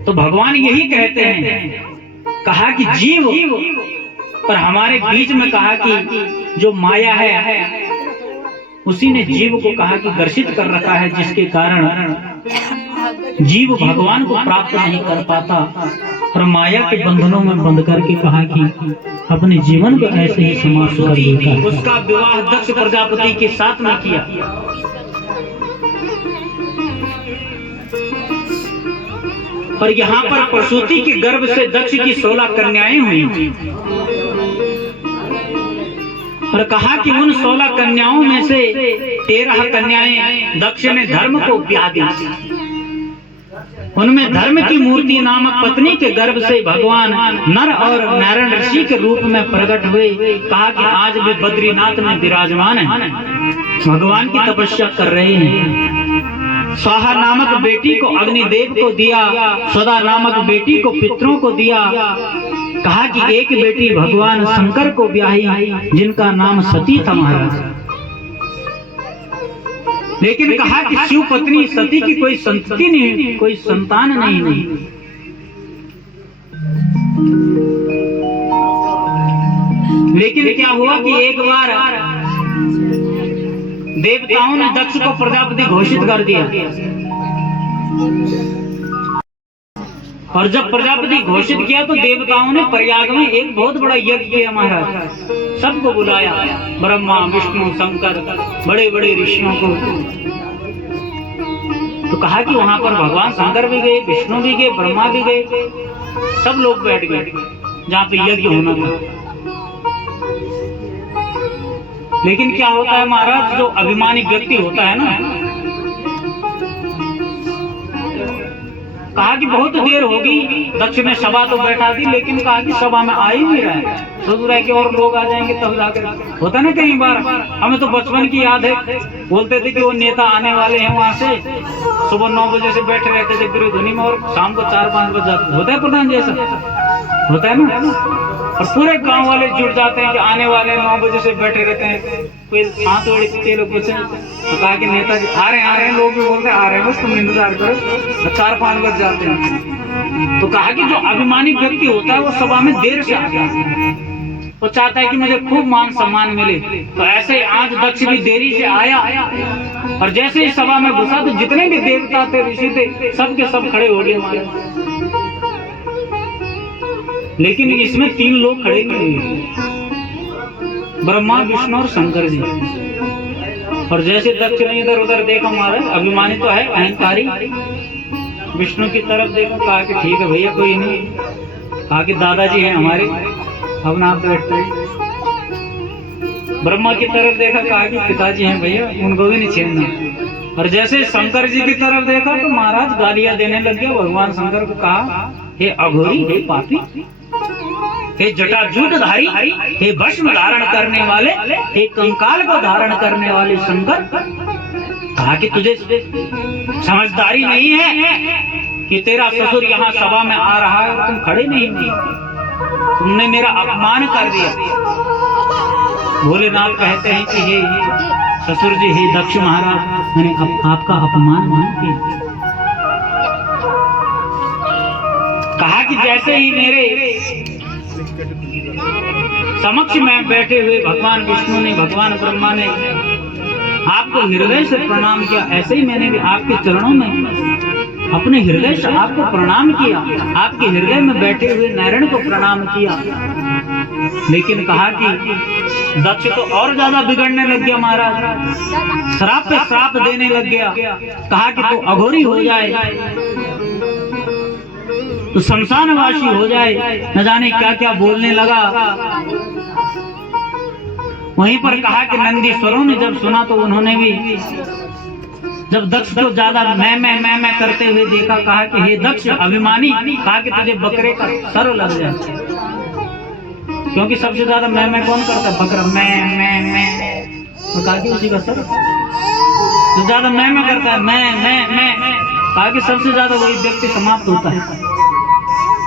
तो भगवान यही कहते हैं, कहा कि जीव पर हमारे बीच में, कहा कि जो माया है उसी ने जीव को कहा कि ग्रसित कर रखा है, जिसके कारण जीव भगवान को प्राप्त नहीं कर पाता और माया के बंधनों में बंध करके, कहा कि अपने जीवन को ऐसे ही समाप्त कर देता है। उसका विवाह दक्ष प्रजापति के साथ में किया। और यहाँ पर प्रसूति के गर्भ से दक्ष की 16 कन्याएं हुई, और कहा कि उन 16 कन्याओं में से 13 कन्याएं दक्ष ने धर्म को ब्याह दी। उनमें धर्म की मूर्ति नामक पत्नी के गर्भ से भगवान नर और नारायण ऋषि के रूप में प्रकट हुए। कहा कि आज भी बद्रीनाथ में विराजमान है, भगवान की तपस्या कर रहे हैं। स्वाहा नामक बेटी को अग्निदेव को दिया, सदा नामक बेटी को पितरों को दिया। कहा कि एक बेटी भगवान शंकर को ब्याही, जिनका नाम सती था महाराज। लेकिन कहा कि शिव पत्नी सती की कोई संतति नहीं, कोई संतान नहीं। लेकिन क्या हुआ कि एक बार देवताओं ने दक्ष को प्रजापति घोषित कर दिया, और जब प्रजापति घोषित किया तो देवताओं ने प्रयाग में एक बहुत बड़ा यज्ञ किया महाराज। सबको बुलाया, ब्रह्मा विष्णु शंकर बड़े बड़े ऋषियों को। तो कहा कि वहां पर भगवान शंकर भी गए, विष्णु भी गए, ब्रह्मा भी गए, सब लोग बैठ गए जहाँ पे यज्ञ होना था। लेकिन क्या होता है महाराज, जो अभिमानी व्यक्ति होता है ना, कहा कि बहुत देर होगी, दक्ष ने सभा तो बैठा दी, लेकिन कहा कि सभा में आ ही नहीं रहा है, सोच रहा है कि और लोग आ जाएंगे तब जाकर। होता ना कई बार, हमें तो बचपन की याद है, बोलते थे कि वो नेता आने वाले हैं, वहां से सुबह 9 बजे से बैठे रहते थे गुरुध्वनि में, और शाम को 4-5 बजे जाते। होता है प्रधान जैसा, होता है ना, और पूरे गांव वाले जुट जाते हैं कि आने वाले 9 बजे से बैठे रहते हैं। कोई हाथ जोड़े के लोग पूछे तो कहा कि नेताजी आ रहे हैं, लोग भी बोलते आ रहे हैं, बस तुम इंतजार करो। 4-5 बज जाते हैं। तो कहा कि जो अभिमानी व्यक्ति होता है वो सभा में देर से आता है, वो चाहता है कि मुझे खूब मान सम्मान मिले। तो ऐसे ही आज दक्ष भी देरी से आया, और जैसे ही सभा में घुसा तो जितने भी देवता थे, ऋषि थे, सब के सब खड़े हो गए। लेकिन इसमें 3 लोग खड़े नहीं, ब्रह्मा विष्णु और शंकर जी। और जैसे दक्ष ने इधर उधर देखा, महाराज अभिमानी तो है, अहंकारी, विष्णु की तरफ देखा, कहा कि ठीक है भैया कोई नहीं। कहा कि दादाजी हैं हमारे, अपना आप बैठते हैं। ब्रह्मा की तरफ देखा, कहा कि पिताजी हैं भैया, उनको भी नहीं छेड़ना। और जैसे शंकर जी की तरफ देखा तो महाराज गालियां देने लग गया। भगवान शंकर को कहा, हे अघोरी, हे पापी, हे जटाजूटधारी, हे भस्म धारण करने वाले, हे कंकाल को धारण करने वाले शंकर, कहा कि तुझे समझदारी नहीं है कि तेरा ससुर यहाँ सभा में आ रहा है और तुम खड़े नहीं हुए, तुमने मेरा अपमान कर दिया। भोलेनाथ कहते हैं कि हे ससुर जी, हे दक्ष महाराज, मैंने आपका अपमान नहीं किया। कहा कि जैसे ही मेरे समक्ष में बैठे हुए भगवान विष्णु ने, भगवान ब्रह्मा ने आपको हृदय से प्रणाम किया, ऐसे ही मैंने भी आपके चरणों में अपने हृदय से आपको प्रणाम किया, आपके हृदय में बैठे हुए नारायण को प्रणाम किया। लेकिन कहा कि दक्ष तो और ज्यादा बिगड़ने लग गया महाराज, श्राप पे श्राप देने लग गया। कहा कि तू अघोरी हो जाए, तो शमशानवासी हो जाए, न जाने क्या क्या बोलने लगा। वहीं पर कहा कि नंदीश्वरों ने जब सुना तो उन्होंने भी, जब दक्ष को ज्यादा मैं करते हुए देखा, कहा कि हे दक्ष अभिमानी, कहा कि तुझे बकरे का सर लग जाए, क्योंकि सबसे ज्यादा मैं कौन करता है? बकरा। मैं तो कहा कि उसी का सर जो ज्यादा मैं करता है, मैं कहा कि सबसे ज्यादा वही व्यक्ति समाप्त होता है।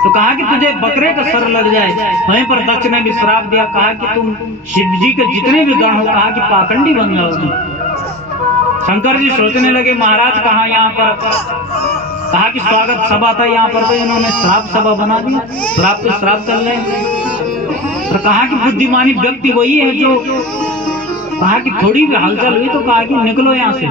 तो कहा कि तुझे बकरे का सर लग जाए। वहीं पर दक्ष ने भी श्राप दिया, कहा कि तुम शिव जी के जितने भी गण हो, कहा कि पाखंडी बन जाओगे। शंकर जी सोचने लगे महाराज कहाँ यहाँ पर, कहा कि स्वागत सभा था यहाँ पर, तो इन्होंने श्राप सभा बना दिया, श्राप पे श्राप चल रहे हैं। और कहा कि बुद्धिमानी व्यक्ति वही है जो, कहा कि थोड़ी भी हलचल हुई तो कहा कि निकलो यहाँ से।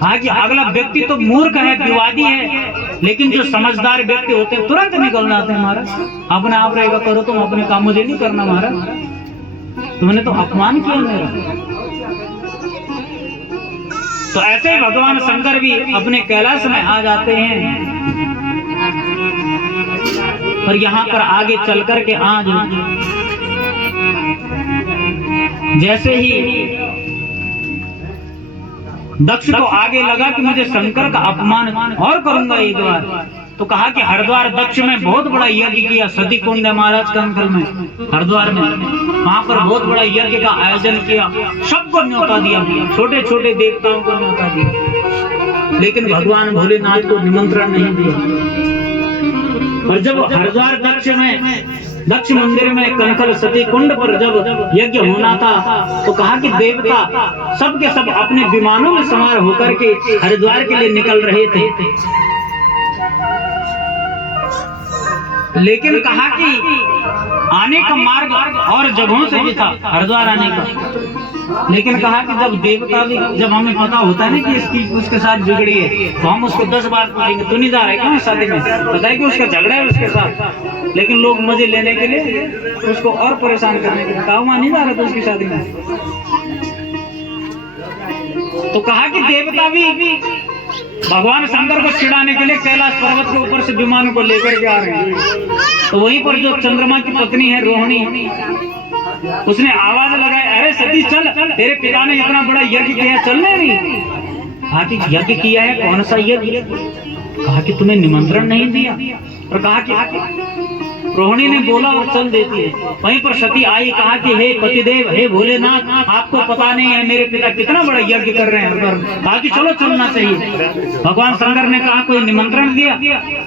कहा कि अगला व्यक्ति तो मूर्ख है, विवादी है, लेकिन जो समझदार व्यक्ति होते हैं तुरंत निकल जाते हैं। महाराज अपने आप रहेगा, करो तुम अपने काम, मुझे नहीं करना महाराज, तुमने तो अपमान किया मेरा। तो ऐसे ही भगवान शंकर भी अपने कैलाश में आ जाते हैं। और यहाँ पर आगे चल करके आज जैसे ही दक्ष को आगे लगा कि मुझे शंकर का अपमान और करूंगा एक बार, तो कहा कि हरिद्वार दक्ष में बहुत बड़ा यज्ञ किया, सती कुंड है महाराज कंकल में, हरिद्वार में, वहां पर बहुत बड़ा यज्ञ का आयोजन किया, सबको न्योता दिया, छोटे छोटे देवताओं को न्योता दिया, लेकिन भगवान भोलेनाथ को निमंत्रण नहीं दिया। और जब हरिद्वार दक्ष मंदिर में कनकल सती कुंड पर जब यज्ञ होना था, तो कहा कि देवता सब के सब अपने विमानों में सवार होकर के हरिद्वार के लिए निकल रहे थे। लेकिन कहा कि आने का मार्ग और जगहों से भी था हरिद्वार आने का, लेकिन कहा कि जब देवता भी, जब हमें पता होता है ना कि इसकी उसके साथ बिगड़ी है, तो हम उसको 10 बार पूछेंगे तू नहीं जा रहा है क्या शादी में, पता है कि उसका झगड़ा है उसके साथ, लेकिन लोग मजे लेने के लिए उसको और परेशान करने के लिए, कहा वहां नहीं जा रहा था उसकी शादी में। तो कहा कि देवता भी भगवान शंकर को चिढ़ाने के लिए कैलाश पर्वत के ऊपर से विमान को लेकर के आ रहे हैं। तो वहीं पर जो चंद्रमा की पत्नी है रोहिणी, उसने आवाज लगाई, अरे सती चल, तेरे पिता ने इतना बड़ा यज्ञ किया, चलने नहीं। कहा कि यज्ञ किया है, कौन सा यज्ञ? कहा कि तुम्हें निमंत्रण नहीं दिया। और कहा कि रोहिणी ने बोला और चल देती है। वहीं पर सती आई, कहा कि हे पतिदेव, हे भोलेनाथ, आपको पता नहीं है मेरे पिता कितना बड़ा यज्ञ कर रहे हैं। कहा कि चलो चलना चाहिए। भगवान शंकर ने कहा कोई निमंत्रण दिया?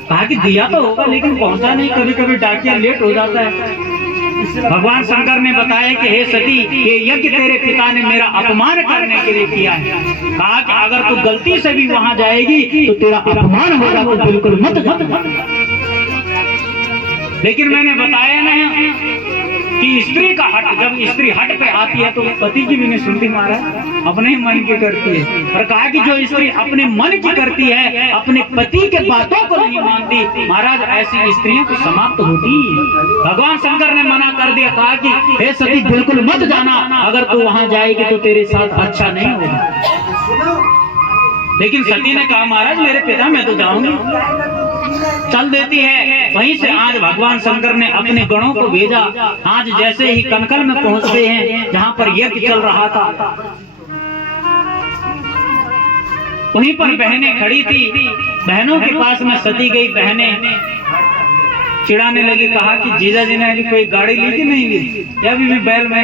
कहा कि दिया तो होगा लेकिन पहुंचा नहीं, कभी कभी डाकिया लेट हो जाता है। भगवान शंकर ने बताया कि हे सती, ये यज्ञ तेरे पिता ने मेरा अपमान करने के लिए किया है। कहा कि अगर तू गलती से भी वहां जाएगी तो तेरा अपमान होगा, तो बिल्कुल मत। लेकिन मैंने बताया ना कि स्त्री का हट, जब स्त्री हट पे आती है तो पति की भी नहीं सुनती महाराज, अपने ही मन की करती है। और कहा कि जो स्त्री अपने मन की करती है, अपने पति के बातों को नहीं मानती, महाराज ऐसी स्त्रियों को समाप्त होती है। भगवान शंकर ने मना कर दिया, कहा कि हे सती बिल्कुल मत जाना, अगर तू वहां जाएगी तो तेरे साथ अच्छा नहीं होगा। लेकिन सती ने कहा महाराज मेरे पिता, मैं तो जाऊंगी, चल देती है। वहीं से आज भगवान शंकर ने अपने गणों को भेजा। आज जैसे ही कनकल में पहुंचते हैं जहां पर यज्ञ चल रहा था, वहीं पर बहनें खड़ी थी। बहनों के पास में सती गई। बहनें चिढ़ाने लगी, कहा कि जीजा जी ने अभी कोई गाड़ी ली कि नहीं ली, या अभी भी बैल में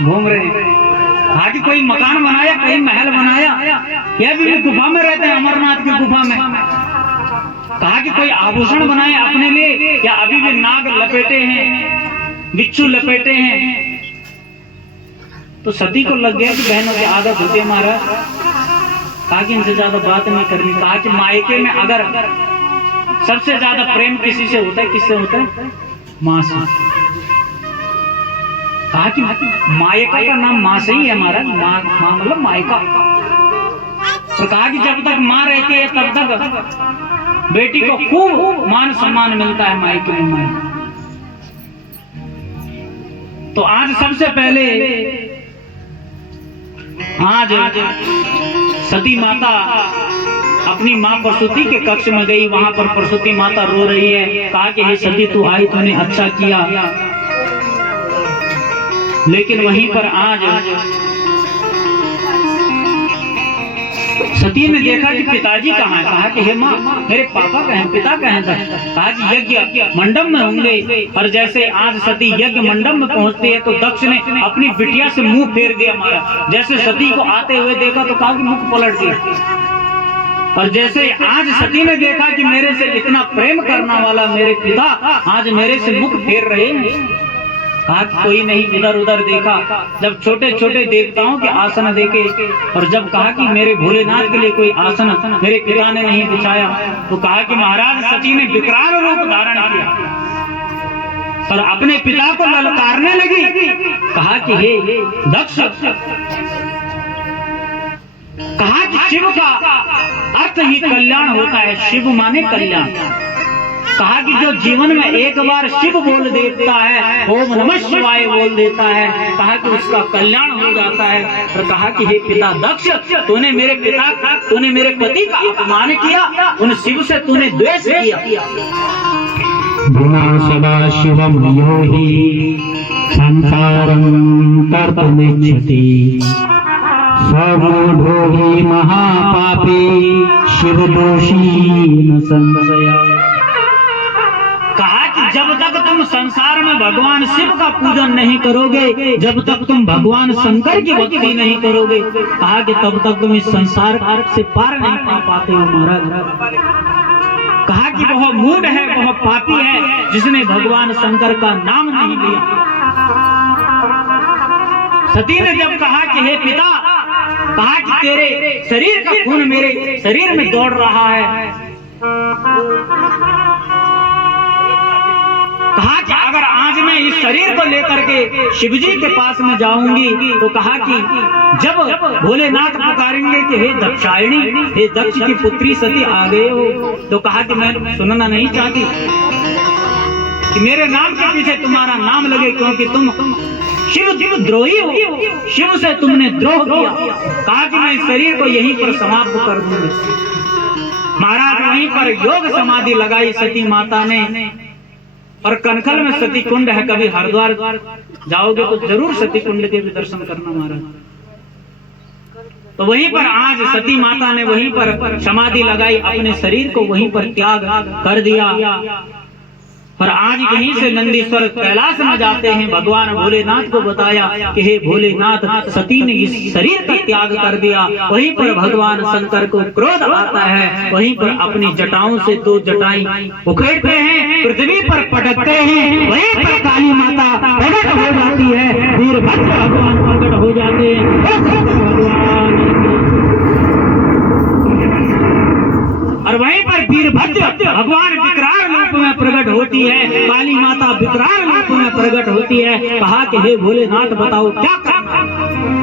घूम रहे हैं। कहा कि कोई मकान बनाया, कहीं महल बनाया, या अभी भी गुफा में रहते हैं, अमरनाथ की गुफा में। कहा कि कोई आभूषण बनाए अपने लिए, या अभी भी नाग लपेटे हैं, बिच्छू लपेटे हैं। तो सती को लग गया कि बहनों की आदत होती है महाराज। कहा कि इनसे ज्यादा बात नहीं करनी। कहा कि मायके में अगर सबसे ज्यादा प्रेम किसी से होता है, किससे होता है? माँ से। कहा कि मायका का नाम माँ से ही है महाराज। माँ मतलब मायका। तो कहा कि जब तक माँ रहती है तब तक बेटी को खूब मान सम्मान मिलता है मायके में। तो आज सबसे पहले आज सती माता अपनी माँ प्रसूति के कक्ष में गई। वहां पर प्रसूति माता रो रही है। कहा कि हे सती, तू आई, तूने अच्छा किया। लेकिन वहीं पर आज सती ने देखा कि पिताजी कहाँ है। कहा कि हे माँ, मेरे पापा कहाँ हैं, पिता कहाँ हैं? कहा कि यज्ञ मंडप में होंगे। और जैसे आज सती यज्ञ मंडप में पहुंचती है तो दक्ष ने अपनी बिटिया से मुंह फेर दिया मारा। जैसे सती को आते हुए देखा तो कहा कि मुख पलट दिया। और जैसे आज सती ने देखा कि मेरे से इतना प्रेम करने वाला मेरे पिता आज मेरे से मुख फेर रहे हैं। कहा कोई नहीं, इधर उधर देखा। जब छोटे छोटे देवताओं के आसन देखे, और जब कहा कि मेरे भोलेनाथ के लिए कोई आसन मेरे पिता ने नहीं बिछाया, तो कहा कि महाराज सती ने विकराल रूप धारण किया और अपने पिता को ललकारने लगी। कहा कि हे दक्ष, कहा कि शिव का अर्थ ही कल्याण होता है। शिव माने कल्याण। कहा कि जो जीवन में एक बार शिव बोल देता है, ओम नमः शिवाय बोल देता है, कहा कि उसका कल्याण हो जाता है। और कहा कि हे पिता दक्ष, तूने मेरे पति का अपमान किया, उन शिव से तूने द्वेष किया। गुना सदा शिवम यो हि संसारं कर्तुमिच्छति स्वमूढो हि महापापी शिवदोषी न संशय। कहा कि जब तक तुम संसार में भगवान शिव का पूजन नहीं करोगे, जब तक तुम भगवान शंकर की भक्ति नहीं करोगे, कहा कि तब तक तुम इस संसार से पार नहीं पा पाते हो महाराज। कहा कि वह मूढ़ है, वह पापी है जिसने भगवान शंकर का नाम नहीं लिया। सती ने जब कहा कि हे पिता, कहा कि तेरे शरीर का खून मेरे शरीर में दौड़ रहा है। कहा कि अगर आज मैं इस शरीर को लेकर के शिवजी के पास में जाऊंगी, तो कहा कि जब भोलेनाथ पुकारेंगे कि हे दक्षायणी, हे दक्ष की पुत्री सती आ गए हो, तो कहा कि मैं सुनना नहीं चाहती कि मेरे नाम के पीछे तुम्हारा नाम लगे, क्योंकि तुम शिव द्रोही हो, शिव से तुमने द्रोह किया। कहा कि मैं इस शरीर को यहीं पर समाप्त कर दूंगी। महाराज वहीं पर योग समाधि लगाई सती माता ने। और कनखल में सती कुंड है, कभी हरिद्वार जाओगे तो जरूर सती कुंड के भी दर्शन करना महाराज। तो वहीं पर आज सती माता ने वहीं पर समाधि लगाई, अपने शरीर को वहीं पर त्याग कर दिया। और आज यहीं से नंदीश्वर कैलाश में जाते हैं। भगवान भोलेनाथ को बताया कि हे भोलेनाथ, सती ने इस शरीर का त्याग कर दिया। वहीं पर भगवान शंकर को क्रोध आता है। वहीं पर अपनी जटाओं से दो जटाएं उखेड़ते हैं, पृथ्वी पर पटकते हैं। वहीं पर काली माता प्रकट हो जाती है, वीरभद्र भगवान प्रकट हो जाते हैं। और वहीं पर वीरभद्र भगवान विकराल रूप में प्रकट होती है, काली माता विकराल रूप में प्रकट होती है। कहा कि हे भोलेनाथ बताओ क्या करना है।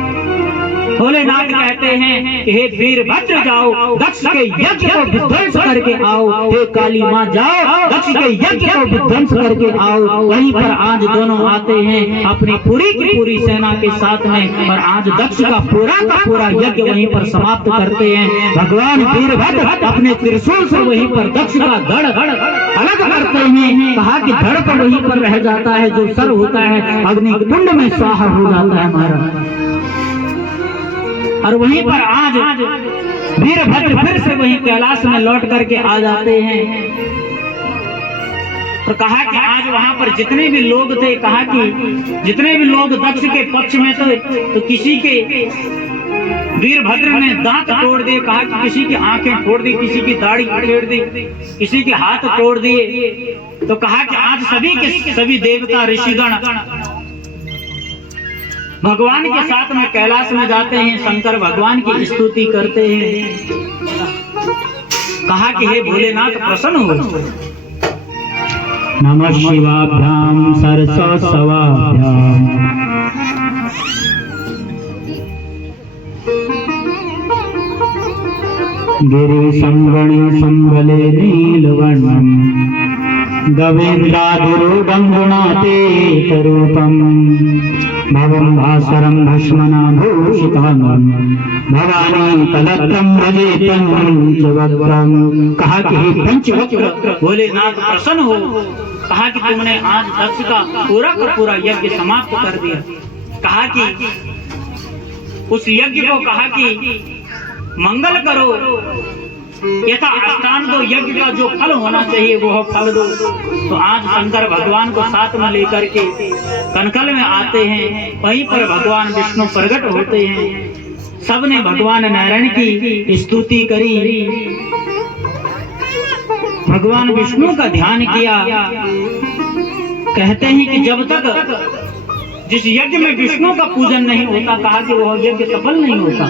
भोलेनाथ कहते हैं कि हे वीरभद्र जाओ, दक्ष के यज्ञ को विध्वंस करके आओ। हे काली माँ जाओ, दक्ष के यज्ञ को विध्वंस करके आओ। वहीं पर आज दोनों आते हैं अपनी पूरी की पूरी सेना के साथ में, और आज दक्ष का पूरा यज्ञ वहीं पर समाप्त करते हैं। भगवान वीरभद्र अपने त्रिशूल से वहीं पर दक्ष का धड़ अलग करते हैं। कहा कि धड़ पर वहीं पर रह जाता है, जो सर होता है अग्नि कुंड में स्वाहा हो जाता है महाराज। और वहीं पर आज वीरभद्र फिर से वही कैलाश में लौट करके आ जाते हैं। और कहा कि आज वहां पर जितने भी लोग थे, कहा कि जितने भी लोग दक्ष के पक्ष में थे, तो किसी के वीरभद्र ने दांत तोड़ दिए, कहा कि किसी की आंखें तोड़ दी, किसी की दाढ़ी उड़ेड़ दी, किसी के हाथ तोड़ दिए। तो कहा कि आज सभी के सभी देवता ऋषिगण भगवान के साथ में कैलाश में जाते हैं, शंकर भगवान की स्तुति करते हैं। कहा कि हे भोलेनाथ प्रसन्न हो। नमः शिवाभ्याम सरसोत्सवाभ्याम गिरि संगणि संबले नीलवर्णम गवेन्द्राधिरूढं गुणातीतरूपं भवं भास्वरं भस्मनाभूषितानं भवानी कलत्रं भजेतं पंचवक्त्रं। कहा कि हे पंचवक्त्र भोलेनाथ प्रसन्न हो। कहा कि तुमने आज दक्ष का पूरा यज्ञ समाप्त कर दिया। कहा कि उस यज्ञ को कहा कि मंगल करो, यथा स्थान दो, यज्ञ का जो फल होना चाहिए वो फल दो। तो आज शंकर भगवान को साथ में लेकर के कनकल में आते हैं। वहीं पर भगवान विष्णु प्रकट होते हैं। सबने भगवान नारायण की स्तुति करी, भगवान विष्णु का ध्यान किया। कहते हैं कि जब तक जिस यज्ञ में विष्णु का पूजन नहीं होता, कहा कि वह यज्ञ सफल नहीं होता।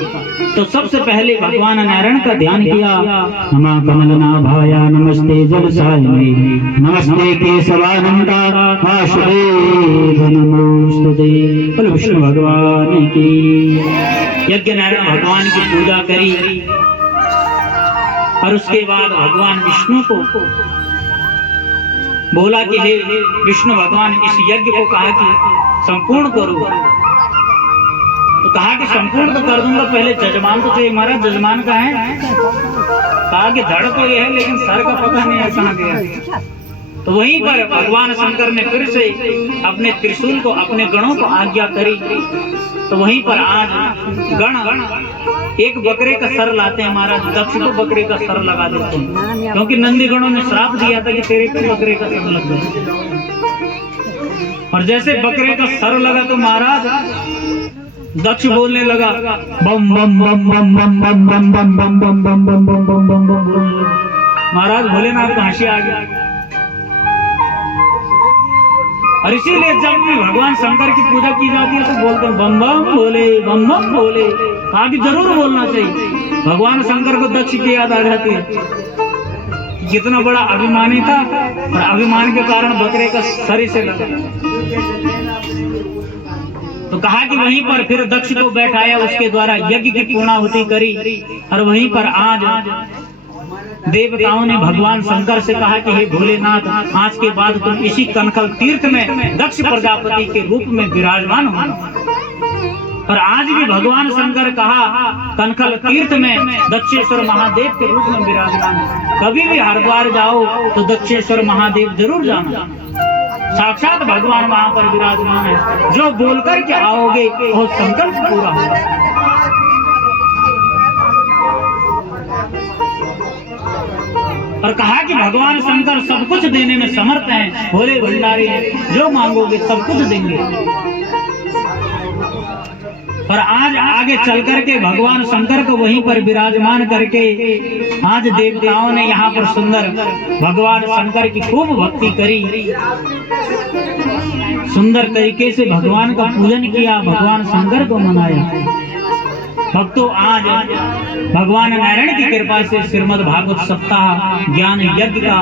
तो सबसे पहले भगवान नारायण का ध्यान किया। नमः कमलनाभाय नमस्ते जलसायिने नमस्ते केशवानंदा वासुदेव नमोस्तुते। बोलो विष्णु भगवान की। यज्ञ नारायण भगवान की पूजा करी और उसके बाद भगवान विष्णु को बोला कि हे विष्णु भगवान, इस यज्ञ को कहा कि संपूर्ण करो। तो कहा कि संपूर्ण तो कर दूंगा, पहले जजमान तो चाहिए। महाराज जजमान का है? कहा कि धड़ तो ये है, लेकिन सर का पता नहीं है कहाँ गया। तो वहीं पर भगवान शंकर ने फिर से अपने त्रिशूल को, अपने गणों को आज्ञा करी। तो वहीं पर आज गण एक बकरे का सर लाते हैं। महाराज दक्ष को बकरे का सर लगा देते हैं, क्योंकि नंदी गणों ने श्राप दिया था कि तेरे पे बकरे का सर लग जाए। और जैसे बकरे का सर लगा तो महाराज दक्ष बोलने लगा बम बम बम बम बम बम बम बम बम बम बम बम बम बम बम बम। महाराज भोलेनाथ को हंसी आ गया। और इसीलिए जब भी भगवान शंकर की पूजा की जाती है तो बोलते हैं बम बम बोले, बम बम बोले। आगे जरूर बोलना चाहिए। भगवान शंकर को दक्ष की याद आ जाती है। कितना बड़ा अभिमानी था और अभिमान के कारण बकरे का सर से लगा। तो कहा कि वहीं पर फिर दक्ष को बैठाया, उसके द्वारा यज्ञ की पूर्णाहुति करी। और वहीं पर आज देवताओं ने भगवान शंकर से कहा कि हे भोलेनाथ, आज के बाद तुम इसी कनकल तीर्थ में दक्ष प्रजापति के रूप में विराजमान हो। और आज भी भगवान शंकर कहा कनकल तीर्थ में दक्षेश्वर महादेव के रूप में विराजमान है। कभी भी हरिद्वार जाओ तो दक्षेश्वर महादेव जरूर जाना। साक्षात भगवान वहां पर विराजमान है। जो बोल करके आओगे वो संकल्प पूरा होगा। और कहा कि भगवान शंकर सब कुछ देने में समर्थ हैं, भोले भंडारी हैं, जो मांगोगे सब कुछ देंगे। और आज आगे चल करके भगवान शंकर को वहीं पर विराजमान करके आज देवताओं ने यहाँ पर सुंदर भगवान शंकर की खूब भक्ति करी, सुंदर तरीके से भगवान का पूजन किया, भगवान शंकर को मनाया। भक्तों, आज भगवान नारायण की कृपा से श्रीमद् भागवत सप्ताह ज्ञान यज्ञ का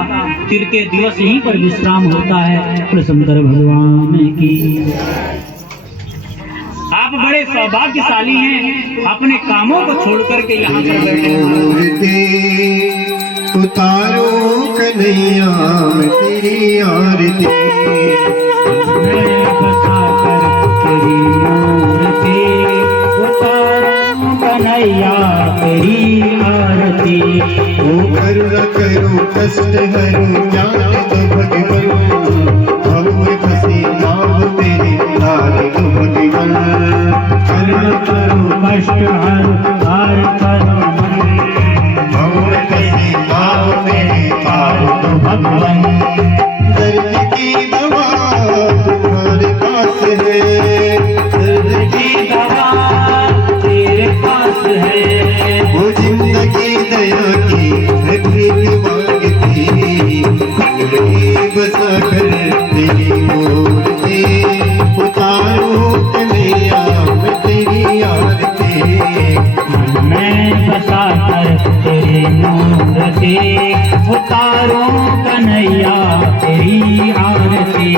तृतीय दिवस यहीं पर विश्राम होता है। शंकर भगवान की। आप बड़े सौभाग्यशाली हैं, अपने कामों को छोड़ करके यहाँ पर बैठे हैं। उतारो कन्हैया मैं तेरी आरती, कन्हैया तेरी आरती। ओ करुणा करो कष्ट हरो ज्ञान दो भगवान, भव फंसी नाव तेरे तार दो भगवान। करुणा करो कष्ट हर करो भगवन। दर्द की दवा तुम्हारे पास है, दर्द की दवा तेरे पास है। वो जिंदगी दया की है भीख मांगती, नहीं बसा कर तेरी ओर से उतारो कन्हैया मैं तेरी आरती। मन में बसा कर तेरे नूर से उतारो कन्हैया तेरी आरती।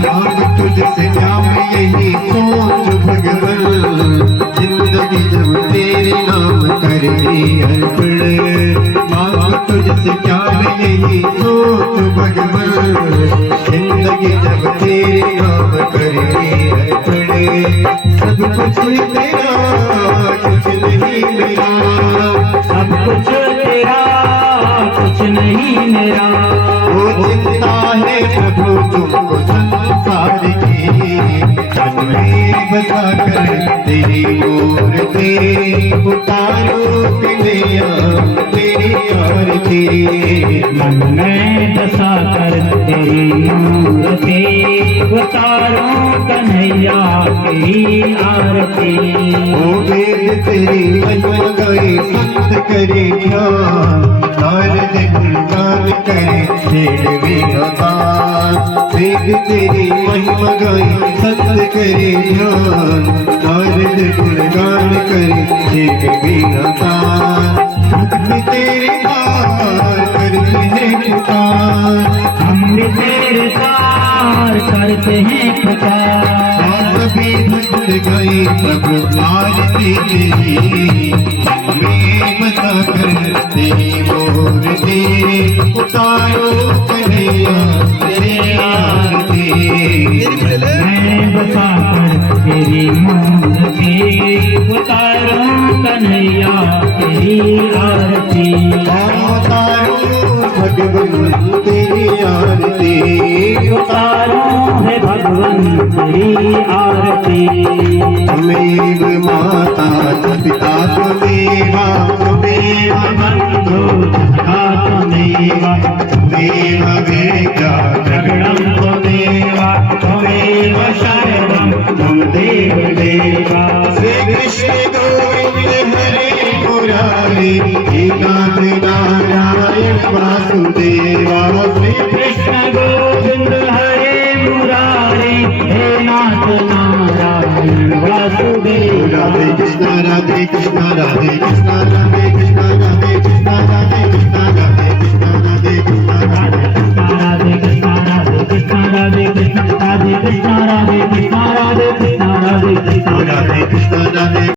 मांग तुझसे क्या मैं यही सोच भगवन, जिंदगी जब तेरे नाम करेगी अर्पण। मांग तुझसे क्या मैं यही सोच भगवन, जिंदगी जब तेरे नाम करेगी अर्पण। सब कुछ तेरा कुछ नहीं मेरा, सब कुछ तेरा कुछ नहीं मेरा। वो चिंता है प्रभु तुमको संसार की, मन में बसा कर तेरी ओर से उतारो कन्हैया तेरी आरती। मन में बसा कर तेरी नूर से उतारो कन्हैया तेरी आरती। वो वेद तेरी महिमा गाए संत करे ध्यान, नारद गुणगान करे छेड़ विधान। वेद तेरी महिमा गाए संत करे ध्यान, नारद गुणगान करे छेड़ विधान। भक्त तेरे द्वार करते हैं पुकार, हम भी तेरे द्वार करते हैं पुकार। सभी भक्त गए प्रभु आरती तेरी, में बसा कर तेरी मोर से उतारो कन्हैया तेरी आरती। मैं बसा कर तेरी नूर से उतारो कन्हैया तेरी आरती। उतारो भगवन तेरी आरती, उतारो है भगवन तेरी आरती। त्वमेव माता च पिता त्वमेवा, त्वमेव बंधु सखा त्वमेव, त्वमेव वेद्या द्रविणं त्वमेव, त्वमेव शरणं मम देव देवा। श्री कृष्ण गोविंद हरे मुरारी, नाथ नारायण वासुदेवा। श्री कृष्ण गोविंद हरे मुरारी, हे नाथ नारायण वासुदेव। राधे कृष्ण राधे कृष्ण राधे कृष्ण राधे कृष्ण राधे कृष्ण राधे कृष्ण राधे कृष्ण राधे कृष्ण राधे राधे कृष्ण राधे कृष्ण राधे कृष्ण राधे कृष्ण राधे कृष्ण राधे कृष्ण राधे कृष्ण राधे कृष्ण राधे